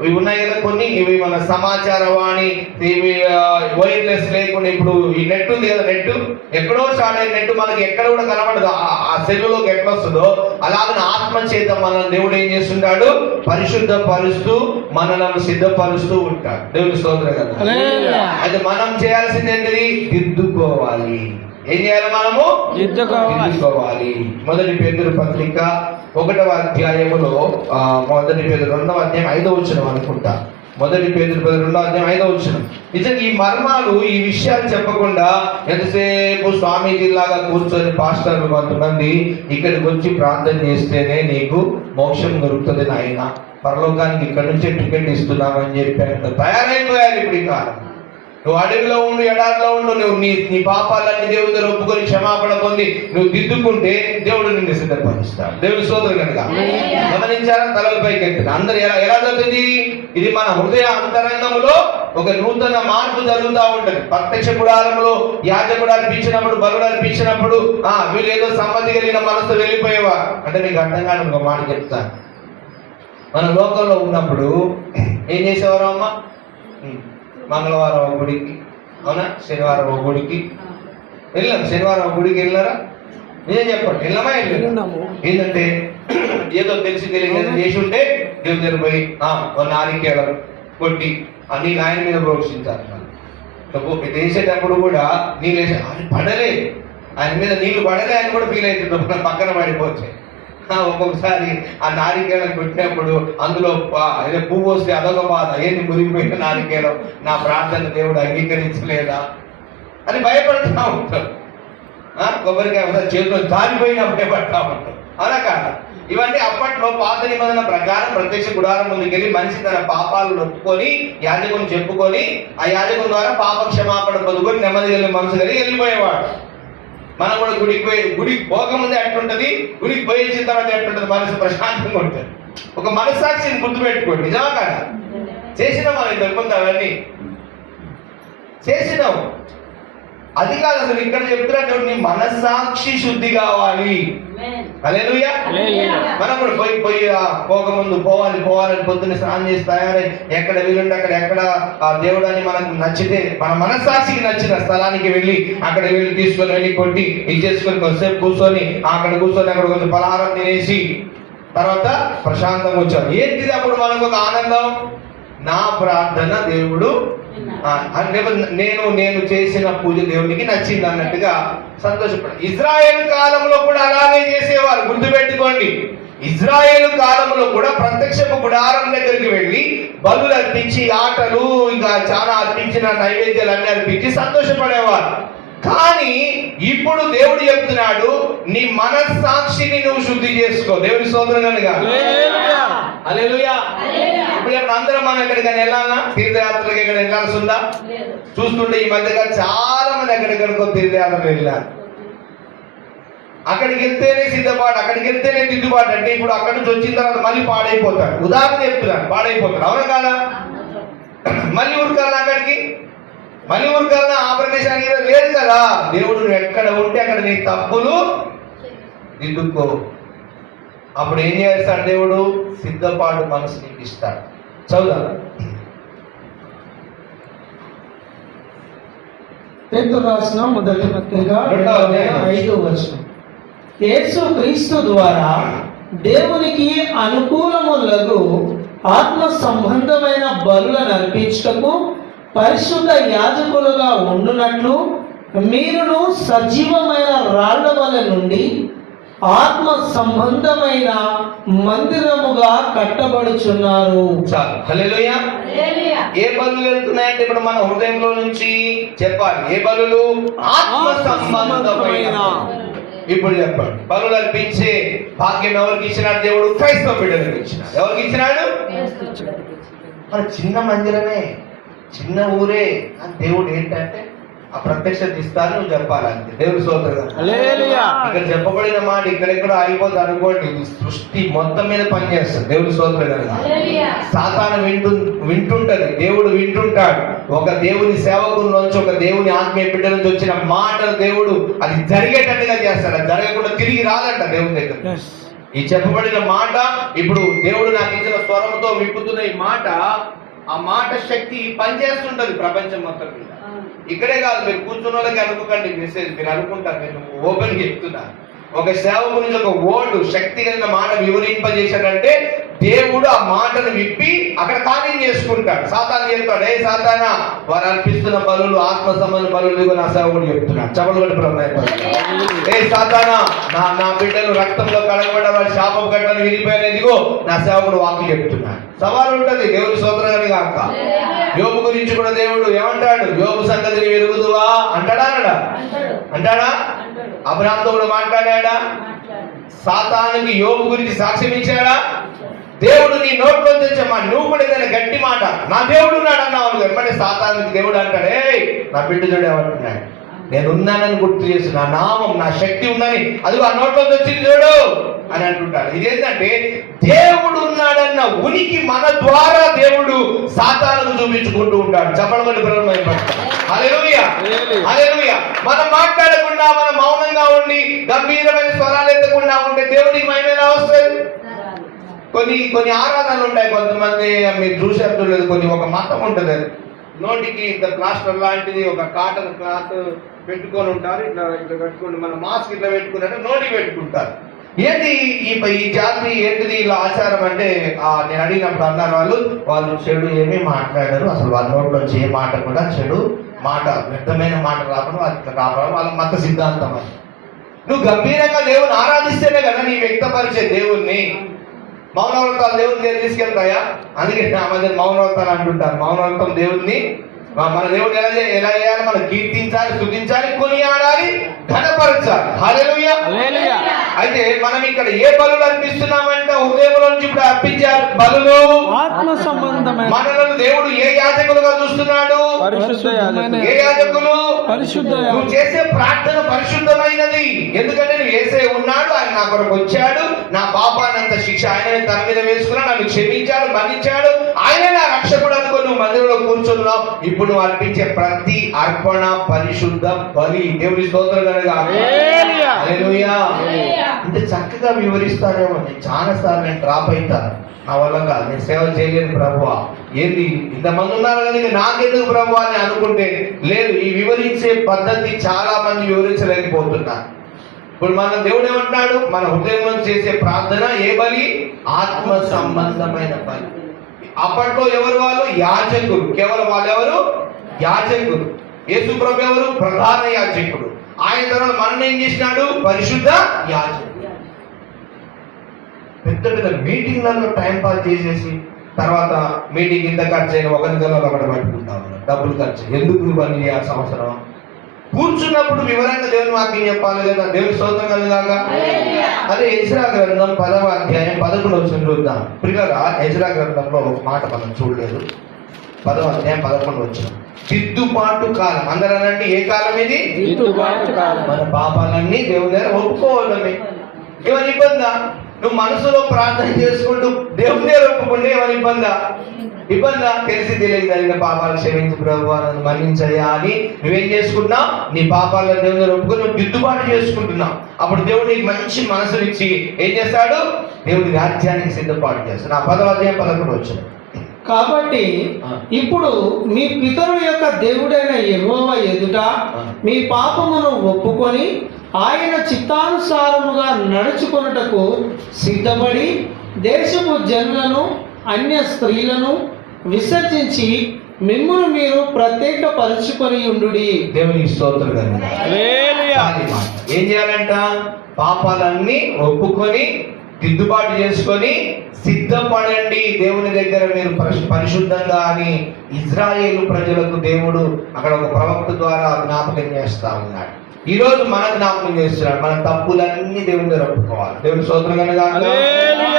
ఇవి ఉన్నాయి కదా కొన్ని, ఇవి మన సమాచార వాణి, ఇవి వైర్లెస్ లేకుండా ఇప్పుడు ఈ నెట్ ఉంది కదా, నెట్ ఎక్కడో స్టార్ట్ అయిన నెట్ మనకి ఎక్కడ కూడా కనబడదు. ఆ సెల్లులోకి ఎట్లా వస్తుందో అలాగే ఆత్మ చేత మనల్ని దేవుడు ఏం చేస్తుంటాడు? పరిశుద్ధపరుస్తూ మనలను సిద్ధపరుస్తూ ఉంటాడు. దేవుని స్తోత్రం కదా. అయితే మనం చేయాల్సింది ఏంటిది? దిద్దుకోవాలి. ఏం చేయాలి? మనము దిద్దుకోవాలి. మొదటి పేతురు పత్రిక 1వ అధ్యాయములో 1 పేతురు 2వ అధ్యాయం 5వ వచనం అనుకుంటా. 1 పేతురు 2వ అధ్యాయం 5వ వచనం. నిజంగా ఈ మర్మాలు, ఈ విషయాలు చెప్పకుండా ఎంతసేపు స్వామీజీ లాగా కూర్చొని పాస్టర్లు కొంతమంది ఇక్కడికి వచ్చి ప్రార్థన చేస్తేనే నీకు మోక్షం దొరుకుతుంది నాయన, పరలోకానికి ఇక్కడ నుంచే టికెట్ ఇస్తున్నామని చెప్పి అంత తయారైపోయారు ఇప్పుడు. ఈ కాలం నువ్వు అడవిలో ఉండు, ఎడారిలో ఉండు, నువ్వు నీ పాపాలన్నీ దేవుని దగ్గర ఒప్పుకొని క్షమాపణ పొంది నువ్వు దిద్దుకుంటే దేవుడు నిన్ను సిద్ధపరుస్తాడు. దేవుని స్తోత్రం కనుక గమనించారా? తలలపైకి ఎత్తిన అందరు ఎలా జరుగుతుంది? ఇది మన హృదయ అంతరంగంలో ఒక నూతన మార్పు జరుగుతూ ఉంటది. ప్రత్యక్ష గుడారంలో యాజకుడు అర్పించినప్పుడు, బలుడు అర్పించినప్పుడు వీళ్ళు ఏదో సమ్మతి కలిగిన మనసు వెళ్ళిపోయేవారు. అంటే మీకు అర్థం కాదు, ఒక మాట చెప్తాను. మన లోకంలో ఉన్నప్పుడు ఏం చేసేవారు అమ్మ? మంగళవారం ఒక గుడికి, అవునా, శనివారం ఒక గుడికి వెళ్ళాం. శనివారం ఒక గుడికి వెళ్ళారా? నిజం చెప్పండి, వెళ్ళామా? వెళ్ళాము. ఏంటంటే ఏదో తెలిసి తెలియదు చేసి ఉంటే దేవుని దగ్గర పోయి నారికేళం కొట్టి అన్ని ఆయన మీద ప్రోక్షించాలి. వేసేటప్పుడు కూడా నీళ్ళు వేసే పడలే, ఆయన మీద నీళ్లు పడలే అని కూడా ఫీల్ అవుతుంది. పక్కన పడిపోతే ఒక్కొక్కసారి ఆ నారికేళం కొట్టినప్పుడు అందులో ఏదో పువ్వు వస్తే అదొక బాధ. ఏంటి మురిగిపోయిన నారికేళం, నా ప్రార్థన దేవుడు అంగీకరించలేదా అని భయపడతా ఉంటాం. కొబ్బరికాయ ఒకసారి చేతిలో జారిపోయినా భయపడతా ఉంటాం. అలా కాదు. ఇవన్నీ అప్పట్లో పాత నిబంధన ప్రకారం ప్రత్యక్ష గుడారం ముందుకెళ్ళి మనిషి తన పాపాలను ఒప్పుకొని యాజకుని చెప్పుకొని ఆ యాజకుని ద్వారా పాప క్షమాపణ పొందుకొని నెమ్మది కలిగి మనసు కలిగి వెళ్ళిపోయేవాడు. మనం కూడా గుడికి పోకముందే ఎట్లుంటది, గుడికి పోయి వచ్చిన తర్వాత ఎట్లుంటది? మనసు ప్రశాంతంగా ఉంటుంది. ఒక మనస్సాక్షిని గుర్తుపెట్టుకోండి. నిజమా కదా? చేసినాం మనం ఇంతకుముందు, అవన్నీ చేసినాం. అది కాదు అసలు ఇక్కడ చెప్తున్నట్టు నీ మనస్సాక్షి శుద్ధి కావాలి. హల్లెలూయా. మనం కూడా పోకముందు పోవాలని పొద్దున్న స్నానం చేసి తయారై ఎక్కడ వీలుంటే ఎక్కడ ఆ దేవుడు అని మనకు నచ్చితే మన మనస్సాక్షికి నచ్చిన స్థలానికి వెళ్ళి అక్కడ వెళ్ళి తీసుకొని వెళ్ళి కొట్టి ఇది చేసుకొని కొంతసేపు కూర్చొని అక్కడ కొంచెం పలహారం తినేసి తర్వాత ప్రశాంతంగా వచ్చారు. ఏంటిది అప్పుడు మనకు ఒక ఆనందం? నా ప్రార్థన దేవుడు అంటే నేను చేసిన పూజ దేవునికి నచ్చింది అన్నట్టుగా సంతోషపడారు. ఇజ్రాయేల్ కాలంలో కూడా అలాగే చేసేవారు. గుర్తుపెట్టుకోండి, ఇజ్రాయేల్ కాలంలో కూడా ప్రత్యక్షపు గుడారం దగ్గరికి వెళ్ళి బలులు అర్పించి ఆటలు ఇంకా చాలా అర్పించిన నైవేద్యాలు అన్ని అర్పించి సంతోషపడేవారు. కానీ ఇప్పుడు దేవుడు చెప్తున్నాడు, నీ మనస్సాక్షిని నువ్వు శుద్ధి చేసుకో. దేవుని స్తోత్రంగా. హల్లెలూయా. ఇప్పుడు అందరం మనం ఎక్కడికైనా వెళ్ళాలన్నా తీర్థయాత్రలకు ఎక్కడ వెళ్ళాల్సి ఉందా? చూస్తుంటే ఈ మధ్యగా చాలా మంది ఎక్కడికో తీర్థయాత్రలు వెళ్ళారు. అక్కడికి వెళ్తేనే సిద్ధపాటు, అక్కడికి వెళ్తేనే దిద్దుబాటు. అంటే ఇప్పుడు అక్కడి నుంచి వచ్చిన తర్వాత మళ్ళీ పాడైపోతాడు. ఉదాహరణ చెప్తున్నాడు, పాడైపోతాడు. అవునా కాదా? మళ్ళీ ఊరుకాలన్నా అక్కడికి, మళ్ళీ ఊరుకాలన్నా ఆ ప్రదేశానికి లేదు కదా. దేవుడు ఎక్కడ ఉంటే అక్కడ నీ తప్పులు దిద్దుకో. అప్పుడు ఏం చేస్తాడు దేవుడు? సిద్ధపాటు మనసు నీకు ఇస్తాడు. చదువుదా. పేతురు రాసిన మొదటి పత్రిక 5వ వచనం. యేసు క్రీస్తు ద్వారా దేవునికి అనుకూలములకు ఆత్మ సంబంధమైన బలులను అర్పించుటకు పరిశుద్ధ యాజకులుగా ఉండునట్లు మీరును సజీవమైన రాళ్ల వల్ల నుండి ఆత్మ సంబంధమైన మందిరముగా కట్టబడుచున్నారు. హల్లెలూయా. ఏ బలులు వెళ్తున్నాయంటే ఇప్పుడు మన హృదయంలో నుంచి చెప్పాలి. ఏ బలులు? ఆత్మ సంబంధమైన. ఇప్పుడు చెప్పండి, బలులు అర్పించే భాగ్యం ఎవరికి ఇచ్చినాడు దేవుడు? క్రైస్తవ బిడ్డలకు ఇచ్చినాడు. ఎవరికి ఇచ్చినాడు? మన చిన్న మందిరమే, చిన్న ఊరే అని దేవుడు ఏంటంటే ఆ ప్రత్యక్షత ఇస్తాను నువ్వు చెప్పాలంటే. దేవుడు స్తోత్రం. ఇక్కడ చెప్పబడిన మాట ఇక్కడెక్కడ ఆగిపోతుంది అనుకోండి, సృష్టి మొత్తం మీద పనిచేస్తుంది. దేవుడు స్తోత్రం. సాతాను వింటుంటది, దేవుడు వింటుంటాడు. ఒక దేవుని సేవకుల నుంచి, ఒక దేవుని ఆత్మీయ బిడ్డ నుంచి వచ్చిన మాటలు దేవుడు అది జరిగేటట్టుగా చేస్తాడు. అది జరగకుండా తిరిగి రాదంట దేవుని దగ్గర. ఈ చెప్పబడిన మాట ఇప్పుడు దేవుడు నాకు ఇచ్చిన స్వరంతో విప్పుతున్న ఈ మాట, ఆ మాట శక్తి పనిచేస్తుంటది ప్రపంచం మొత్తం మీద. ఇక్కడే కాదు, మీరు కూర్చున్న వాళ్ళకి అనుకోకండి మెసేజ్, మీరు అనుకుంటారు. నేను ఓపెన్ చెప్తున్నా, ఒక సేవకు నుంచి ఒక ఓల్డ్ శక్తి కలిగిన మాట వివరింపజేశాడంటే దేవుడు ఆ మాటను విప్పి అక్కడ కార్యం చేసుకుంటాడు. సాతాను చెప్తాడు, ఏ సాతానా, వారు అర్పిస్తున్న బలులు ఆత్మ సంబంధ బలులు నా సేవకుడు చెప్తున్నాడు. చపలు కొట్టి, ఏ సాతానా, నా బిడ్డలు రక్తంలో కడగబడ్డ వారి శాపం గట్టను విరిపోయినదిగో నా సేవకుడు వాక్యం చెప్తున్నాడు. సవాలు ఉంటది. దేవుడు స్తోత్రం కాక. యోబు గురించి కూడా దేవుడు ఏమంటాడు? యోబు సంగతిని వెరుగుదువా అంటాడా? అబ్రాహాముతో కూడా మాట్లాడా? సాతానుకి యోబు గురించి సాక్ష్యం ఇచ్చాడా? దేవుడు నీ నోట్లో తెచ్చమ్మా, నువ్వు కూడా ఏదైనా గట్టి మాట నా దేవుడు ఉన్నాడు అన్నావు. ఎమ్మడే సాతానుకి దేవుడు అంటాడు, ఏ నా బిడ్డ చూడు ఏమంటున్నాడు, నేను ఉన్నానని గుర్తు చేసి, నా నామం నా శక్తి ఉందని అది ఆ నోట్లో వచ్చింది చూడు అని అంటుంటాడు. ఇదేంటంటే దేవుడు ఉన్నాడన్న ఉనికి మన ద్వారా దేవుడు సాతానుకు చూపించుకుంటూ ఉంటాడు. చెప్పడం హల్లెలూయా. హల్లెలూయా. మనం మాట్లాడకుండా, మనం మౌనంగా ఉండి గంభీరమైన స్వరాలు ఎత్తకుండా ఉంటే దేవుడికి మహిమ వస్తుంది. కొన్ని ఆరాధనలు ఉంటాయి. కొంతమంది మీరు చూసేట్టు లేదు, కొన్ని ఒక మతం ఉంటుంది, నోటికి ఇంత ప్లాస్టర్ లాంటిది ఒక కాటన్ క్లాత్ పెట్టుకొని ఉంటారు. ఇట్లా పెట్టుకుంటే మన మాస్క్ ఇట్లా పెట్టుకున్నట్టు నోటికి పెట్టుకుంటారు. ఏంటి ఈ జాతి ఏంటిది ఇలా ఆచారం అంటే నేను అడిగినప్పుడు అన్నారు వాళ్ళు చెడు ఏమీ మాట్లాడారు, అసలు వాళ్ళ నోట్లోంచి ఏ మాట కూడా చెడు మాట, వ్యర్థమైన మాట రాకుండా వాళ్ళకి రావడం వాళ్ళ మత సిద్ధాంతం. అని నువ్వు గంభీరంగా దేవుని ఆరాధిస్తేనే కదా నీ వ్యక్తపరిచే దేవుణ్ణి. మౌనవ్రతాలు దేవుని దగ్గర తీసుకెళ్తాయా? అందుకే ఆ మధ్య మౌనవ్రతాలు అంటుంటారు. మౌనవ్రతం దేవుణ్ణి, మన దేవుడు ఎలా చేయాలి? మనం కీర్తించాలి, స్తుతించాలి, కొనియాడాలి, ఘనపరచాలి. హల్లెలూయా. అయితే మనం ఇక్కడ ఏ బలులు అర్పిస్తున్నామంటే హృదయంలో నుంచి ఇప్పుడు అర్పించారు బలులు ఆత్మ సంబంధమైన. మనలను దేవుడు ఏ యాజకులుగా చూస్తున్నాడు? ఏ యాజకులు? నువ్వు చేసే ప్రార్థన పరిశుద్ధమైనది. ఎందుకంటే నువ్వు యేసే ఉన్నాడు, ఆయన నా కొరకు వచ్చాడు, నా పాపానంత శిక్ష ఆయన తన మీద వేసుకున్నాడు, నన్ను క్షమించాడు, మన్నించాడు, ఆయన నా రక్షకుడు అనుకో నువ్వు మందిరంలో కూర్చున్నావు. ఇప్పుడు నువ్వు అర్పించే ప్రతి అర్పణ పరిశుద్ధ బలి. దేవుని స్తోత్రం కనుక. హల్లెలూయా. అంటే చక్కగా వివరిస్తారేమో. నేను చాలా సార్లు నేను డ్రాప్ అవుతాను, నా వల్ల కాదు, నేను సేవ చేయలేను ప్రభువా, ఏంది ఇంతమంది ఉన్నారు కానీ నాకెందుకు ప్రభువా అని అనుకుంటే, లేదు, ఈ వివరించే పద్ధతి చాలా మంది వివరించలేకపోతున్నారు. ఇప్పుడు మన దేవుడు ఏమంటున్నాడు, మన హృదయంలో చేసే ప్రార్థన ఏ బలి? ఆత్మ సంబంధమైన బలి. అప్పట్లో ఎవరు వాళ్ళు? యాజకులు. కేవలం వాళ్ళు ఎవరు? యాజకులు. యేసు ప్రభు ఎవరు? ప్రధాన యాజకుడు. ఆయన తర్వాత మనం ఏం చేసినాడు? పరిశుద్ధ యాజకుడు. పెద్ద పెద్ద మీటింగ్లలో టైం పాస్ చేసేసి తర్వాత మీటింగ్ ఇంత ఖర్చు అయిన ఒకరి గల్లో ఒకటి పట్టుకుంటాం, డబ్బులు ఖర్చు ఎందుకు ఇవన్నీ చేయాల్సిన అవసరం? కూర్చున్నప్పుడు వివరంగా దేవుని వాక్యం చెప్పాలి కదా. దేవుని స్తోత్రం కలుగాక. అదే ఎజ్రా గ్రంథం 10వ అధ్యాయం 11వ వచనం చూద్దాం. ప్రియులారా, ఎజ్రా గ్రంథంలో ఒక మాట మనం చూడలేదు. 10వ అధ్యాయం 11వ వచనం. దిద్దుబాటు కాలం. అందరూ అనండి, ఏ కాలం ఇది? దిద్దుబాటు కాలం. మన పాపాలన్నీ దేవుని దగ్గర ఒప్పుకోవాలని. ఏమని ఇబ్బందా? నువ్వు మనసులో ప్రార్థన చేసుకుంటూ దేవుని దగ్గర ఒప్పుకుంటే ఏమని ఇబ్బందా? ఇబ్బందా? తెలిసి తెలియదు జరిగిన పాపాలు క్షమించు ప్రభువా, నన్ను మన్నించయ్యా అని నువ్వేం చేసుకుంటున్నావు? నీ పాపాలను దేవుని దగ్గర ఒప్పుకొని నువ్వు దిద్దుబాటు చేసుకుంటున్నావు. అప్పుడు దేవుడు నీకు మంచి మనసునిచ్చి ఏం చేస్తాడు? దేవుడి రాజ్యానికి సిద్ధపాటు చేస్తాడు. నా 10వ అధ్యాయం 11వ వచనం. కాబట్టి ఇప్పుడు మీ పితరుల యొక్క దేవుడైన యెహోవా ఎదుట మీ పాపమును ఒప్పుకొని ఆయన చిత్తానుసారముగా నడుచుకొనుటకు సిద్ధపడి దేశపు జనులను అన్య స్త్రీలను విసర్జించి మిమ్మును మీరు ప్రత్యేకపరుచుకొని ఉండుడి. దేవునికి స్తోత్రం కలుగును. హల్లెలూయా. ఏం చేయాలంట? పాపాలన్నీ ఒప్పుకొని దిద్దుబాటు చేసుకొని సిద్ధపడండి దేవుని దగ్గర మీరు పరిశుద్ధంగా అని ఇజ్రాయేలు ప్రజలకు దేవుడు అక్కడ ఒక ప్రవక్త ద్వారా జ్ఞాపకం చేస్తా ఉన్నాడు. ఈ రోజు మన జ్ఞాపకం చేస్తున్నాడు. మన తప్పులన్నీ దేవుని దగ్గర ఒప్పుకోవాలి. దేవుని స్తోత్రం కలుగును.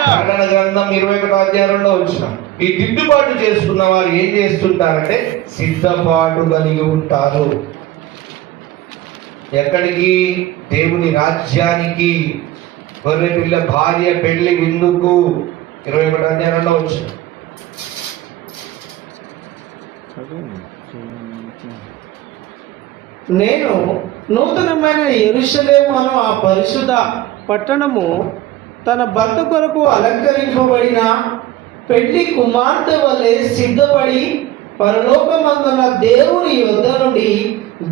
ప్రకటన గ్రంథం 21వ అధ్యాయం 2వ వచనం. ఈ దిద్దుబాటు చేసుకున్న వారు ఏం చేస్తుంటారంటే సిద్ధపాటు కలిగి ఉంటారు. ఎక్కడికి? దేవుని రాజ్యానికి. గొర్రె పిల్ల భార్య పెళ్లి విందుకు. 21వ అధ్యాయం 2వ వచనం. నేను నూతనమైన యెరూషలేము అను ఆ పరిశుద్ధ పట్టణము తన భర్త కొరకు అలంకరింపబడిన పెళ్లి కుమార్తె వలె సిద్ధపడి పరలోకమందున దేవుని యొద్ద నుండి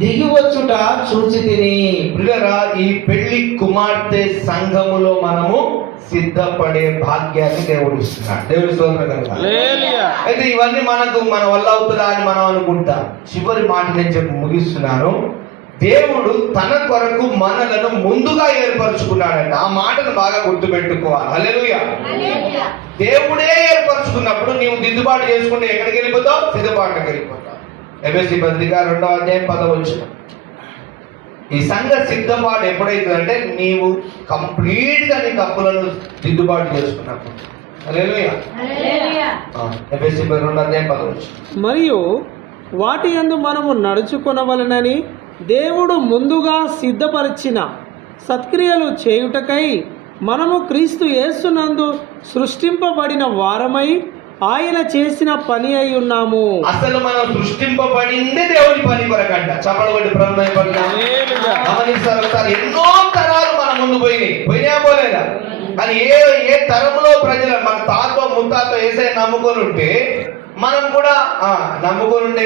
దిగి వచ్చుట చూచి తిని. ప్రియులారా, ఈ పెళ్లి కుమార్తె సంఘములో మనము సిద్ధపడే భాగ్యాన్ని దేవుడు ఇస్తున్నాడు. దేవుడి స్తోత్రం కలుగును. హల్లెలూయా. అయితే ఇవన్నీ మన వల్ల అవుతుందా అని మనం అనుకుంటాం. చివరి మాట నేను చెప్పి ముగిస్తున్నాను. దేవుడు తన కొరకు మనలను ముందుగా ఏర్పరచుకున్నాడంట. ఆ మాటను బాగా గుర్తుపెట్టుకోవాలి. హల్లెలూయా. దేవుడే ఏర్పరచుకున్నప్పుడు నీవు దిద్దుబాటు చేసుకుంటే ఎక్కడికి వెళ్ళిపోతావు? సిద్ధపాటుకి వెళ్ళిపోతావు. ఎఫెసీ పత్రిక 2వ అధ్యాయం 10వ వచనం. ఈ సంఘ సిద్ధపాటు ఎప్పుడైతుందంటే నీవు కంప్లీట్ గా నీ తప్పులను దిద్దుబాటు చేసుకున్నప్పుడు. హల్లెలూయా. ఎఫెసీ 2వ అధ్యాయం 10వ వచనం. మరియు వాటి యందు మనము నడుచుకొనవలెనని దేవుడు ముందుగా సిద్ధపరిచిన సత్క్రియలు చేయుటకై మనము క్రీస్తు యేసునందు సృష్టింపబడిన వారమై ఆయన చేసిన పని అయి ఉన్నాము. అసలు మనం సృష్టింపబడిందే దేవుని పని కొరకంట. చప్పలగొట్టి గమనిస్తారు. ఎన్నో తరాలు మన ముందు పోయినా పోలేదా? కానీ ఏ తరంలో ప్రజలు మన తాతో ముత్తాతో యేసయ్య నమ్ముకొని ఉంటే మనం కూడా నమ్ముకొని ఉండే.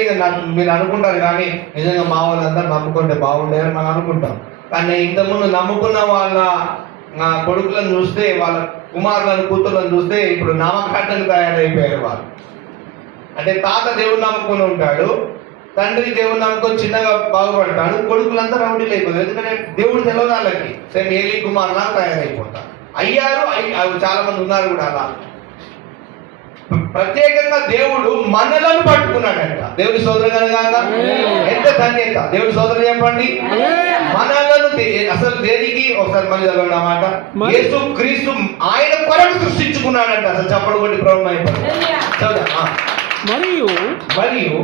మీరు అనుకుంటారు కానీ నిజంగా మా వాళ్ళందరూ నమ్ముకుంటే బాగుండేదని మనం అనుకుంటాం. కానీ ఇంతకుముందు నమ్ముకున్న వాళ్ళ కొడుకులను చూస్తే, వాళ్ళ కుమారులను కూతుర్లను చూస్తే ఇప్పుడు నామకార్థంగా తయారైపోయారు వాళ్ళు. అంటే తాత దేవుని నమ్ముకొని ఉంటాడు, తండ్రి దేవుని నమ్ముకొని చిన్నగా బాగుపడతాడు, కొడుకులంతా రౌడీలు అయిపోతారు. ఎందుకంటే దేవుడు తెలియదు వాళ్ళకి. సేమ్ ఏలి కుమారులా తయారైపోతారు. అయ్యారు, చాలా మంది ఉన్నారు కూడా అలా. ప్రత్యేకంగా దేవుడు మనలను పట్టుకున్నాడంట. దేవుని స్తోత్రం కలుగాక. ఎంత ధన్యత! దేవుని స్తోత్రం చెప్పండి. మనలను అసలు దేనికి? ఒకసారి మళ్ళీ చదవండి ఆ మాట. యేసు క్రీస్తు ఆయన కొరకు సృష్టించుకున్నాడంట. అసలు చప్పలు కొట్టి ప్రభుత్వం అయిపోయింది. చదువు. మరియు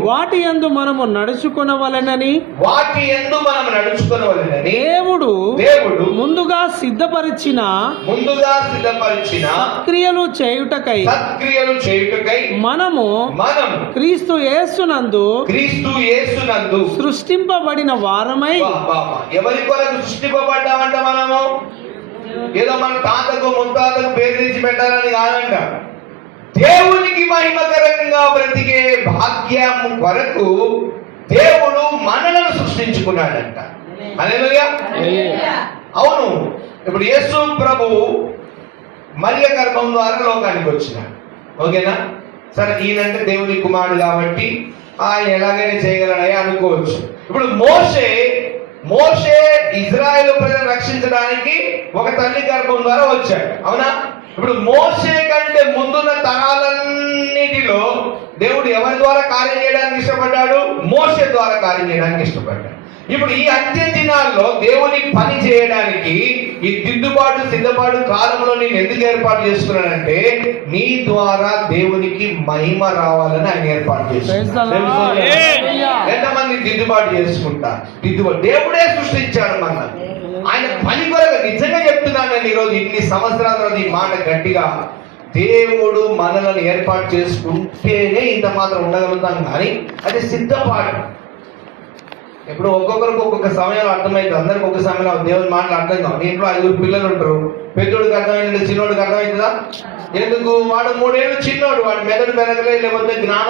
వాటి యందు మనము నడుచుకొనవలెనని దేవుడు ముందుగా సిద్ధపరిచిన క్రియలు చేయుటకై మనము క్రీస్తు యేసునందు సృష్టింపబడిన వారమై. ఎవరి కొరకు సృష్టింపబడ్డామంట? మనము ఏదో మన తాతకు ముత్తాతకు పేరు తెచ్చి పెట్టాలని కాదంట. దేవునికి మహిమకరంగా బ్రతికే భాగ్యం కొరకు దేవుడు మనలను సృష్టించుకున్నాడంట. హల్లెలూయా. అవును, ఇప్పుడు యేసు ప్రభు మరియ గర్భం ద్వారా లోకానికి వచ్చినాడు. ఓకేనా? సరే, ఈయనంటే దేవుని కుమారుడు కాబట్టి ఆయన ఎలాగైనా చేయగలడని అనుకోవచ్చు. ఇప్పుడు మోషే ఇజ్రాయేలు ప్రజలను రక్షించడానికి ఒక తల్లి గర్భం ద్వారా వచ్చాడు. అవునా? ఇప్పుడు మోషే కంటే ముందున్న తరాలన్నిటిలో దేవుడు ఎవరి ద్వారా కార్యం చేయడానికి ఇష్టపడ్డాడు? మోషే ద్వారా కార్యం చేయడానికి ఇష్టపడ్డాడు. ఇప్పుడు ఈ అంత్య దినాల్లో దేవుని పని చేయడానికి ఈ సిద్ధపాటు కాలంలో నేను ఎందుకు ఏర్పాటు చేసుకున్నానంటే నీ ద్వారా దేవునికి మహిమ రావాలని ఆయన ఏర్పాటు చేసుకున్నాడు. ఎంతమంది దిద్దుబాటు చేసుకుంటా? దేవుడే సృష్టించాడు మన ఆయన పని కొరకు. నిజంగా చెప్తున్నాను నేను ఈరోజు ఇన్ని సంవత్సరాల తర్వాత ఈ మాట గట్టిగా, దేవుడు మనలను ఏర్పాటు చేసుకుంటేనే ఇంత మాత్రం ఉండగలుగుతాం. కానీ అది సిద్ధపాటు. ఇప్పుడు ఒక్కొక్కరికి ఒక్కొక్క సమయంలో అర్థమైంది. అందరికి ఒక సమయంలో దేవుని మాటలు అర్థం కావు. ఇంట్లో 5 పిల్లలు ఉంటారు. పెద్దోడికి అర్థమైంది, చిన్నోడికి అర్థమవుతుందా? ఎందుకు? వాడు 3 ఏళ్ళు చిన్నోడు, వాడు మెదడు పెరగలే, లేకపోతే జ్ఞానం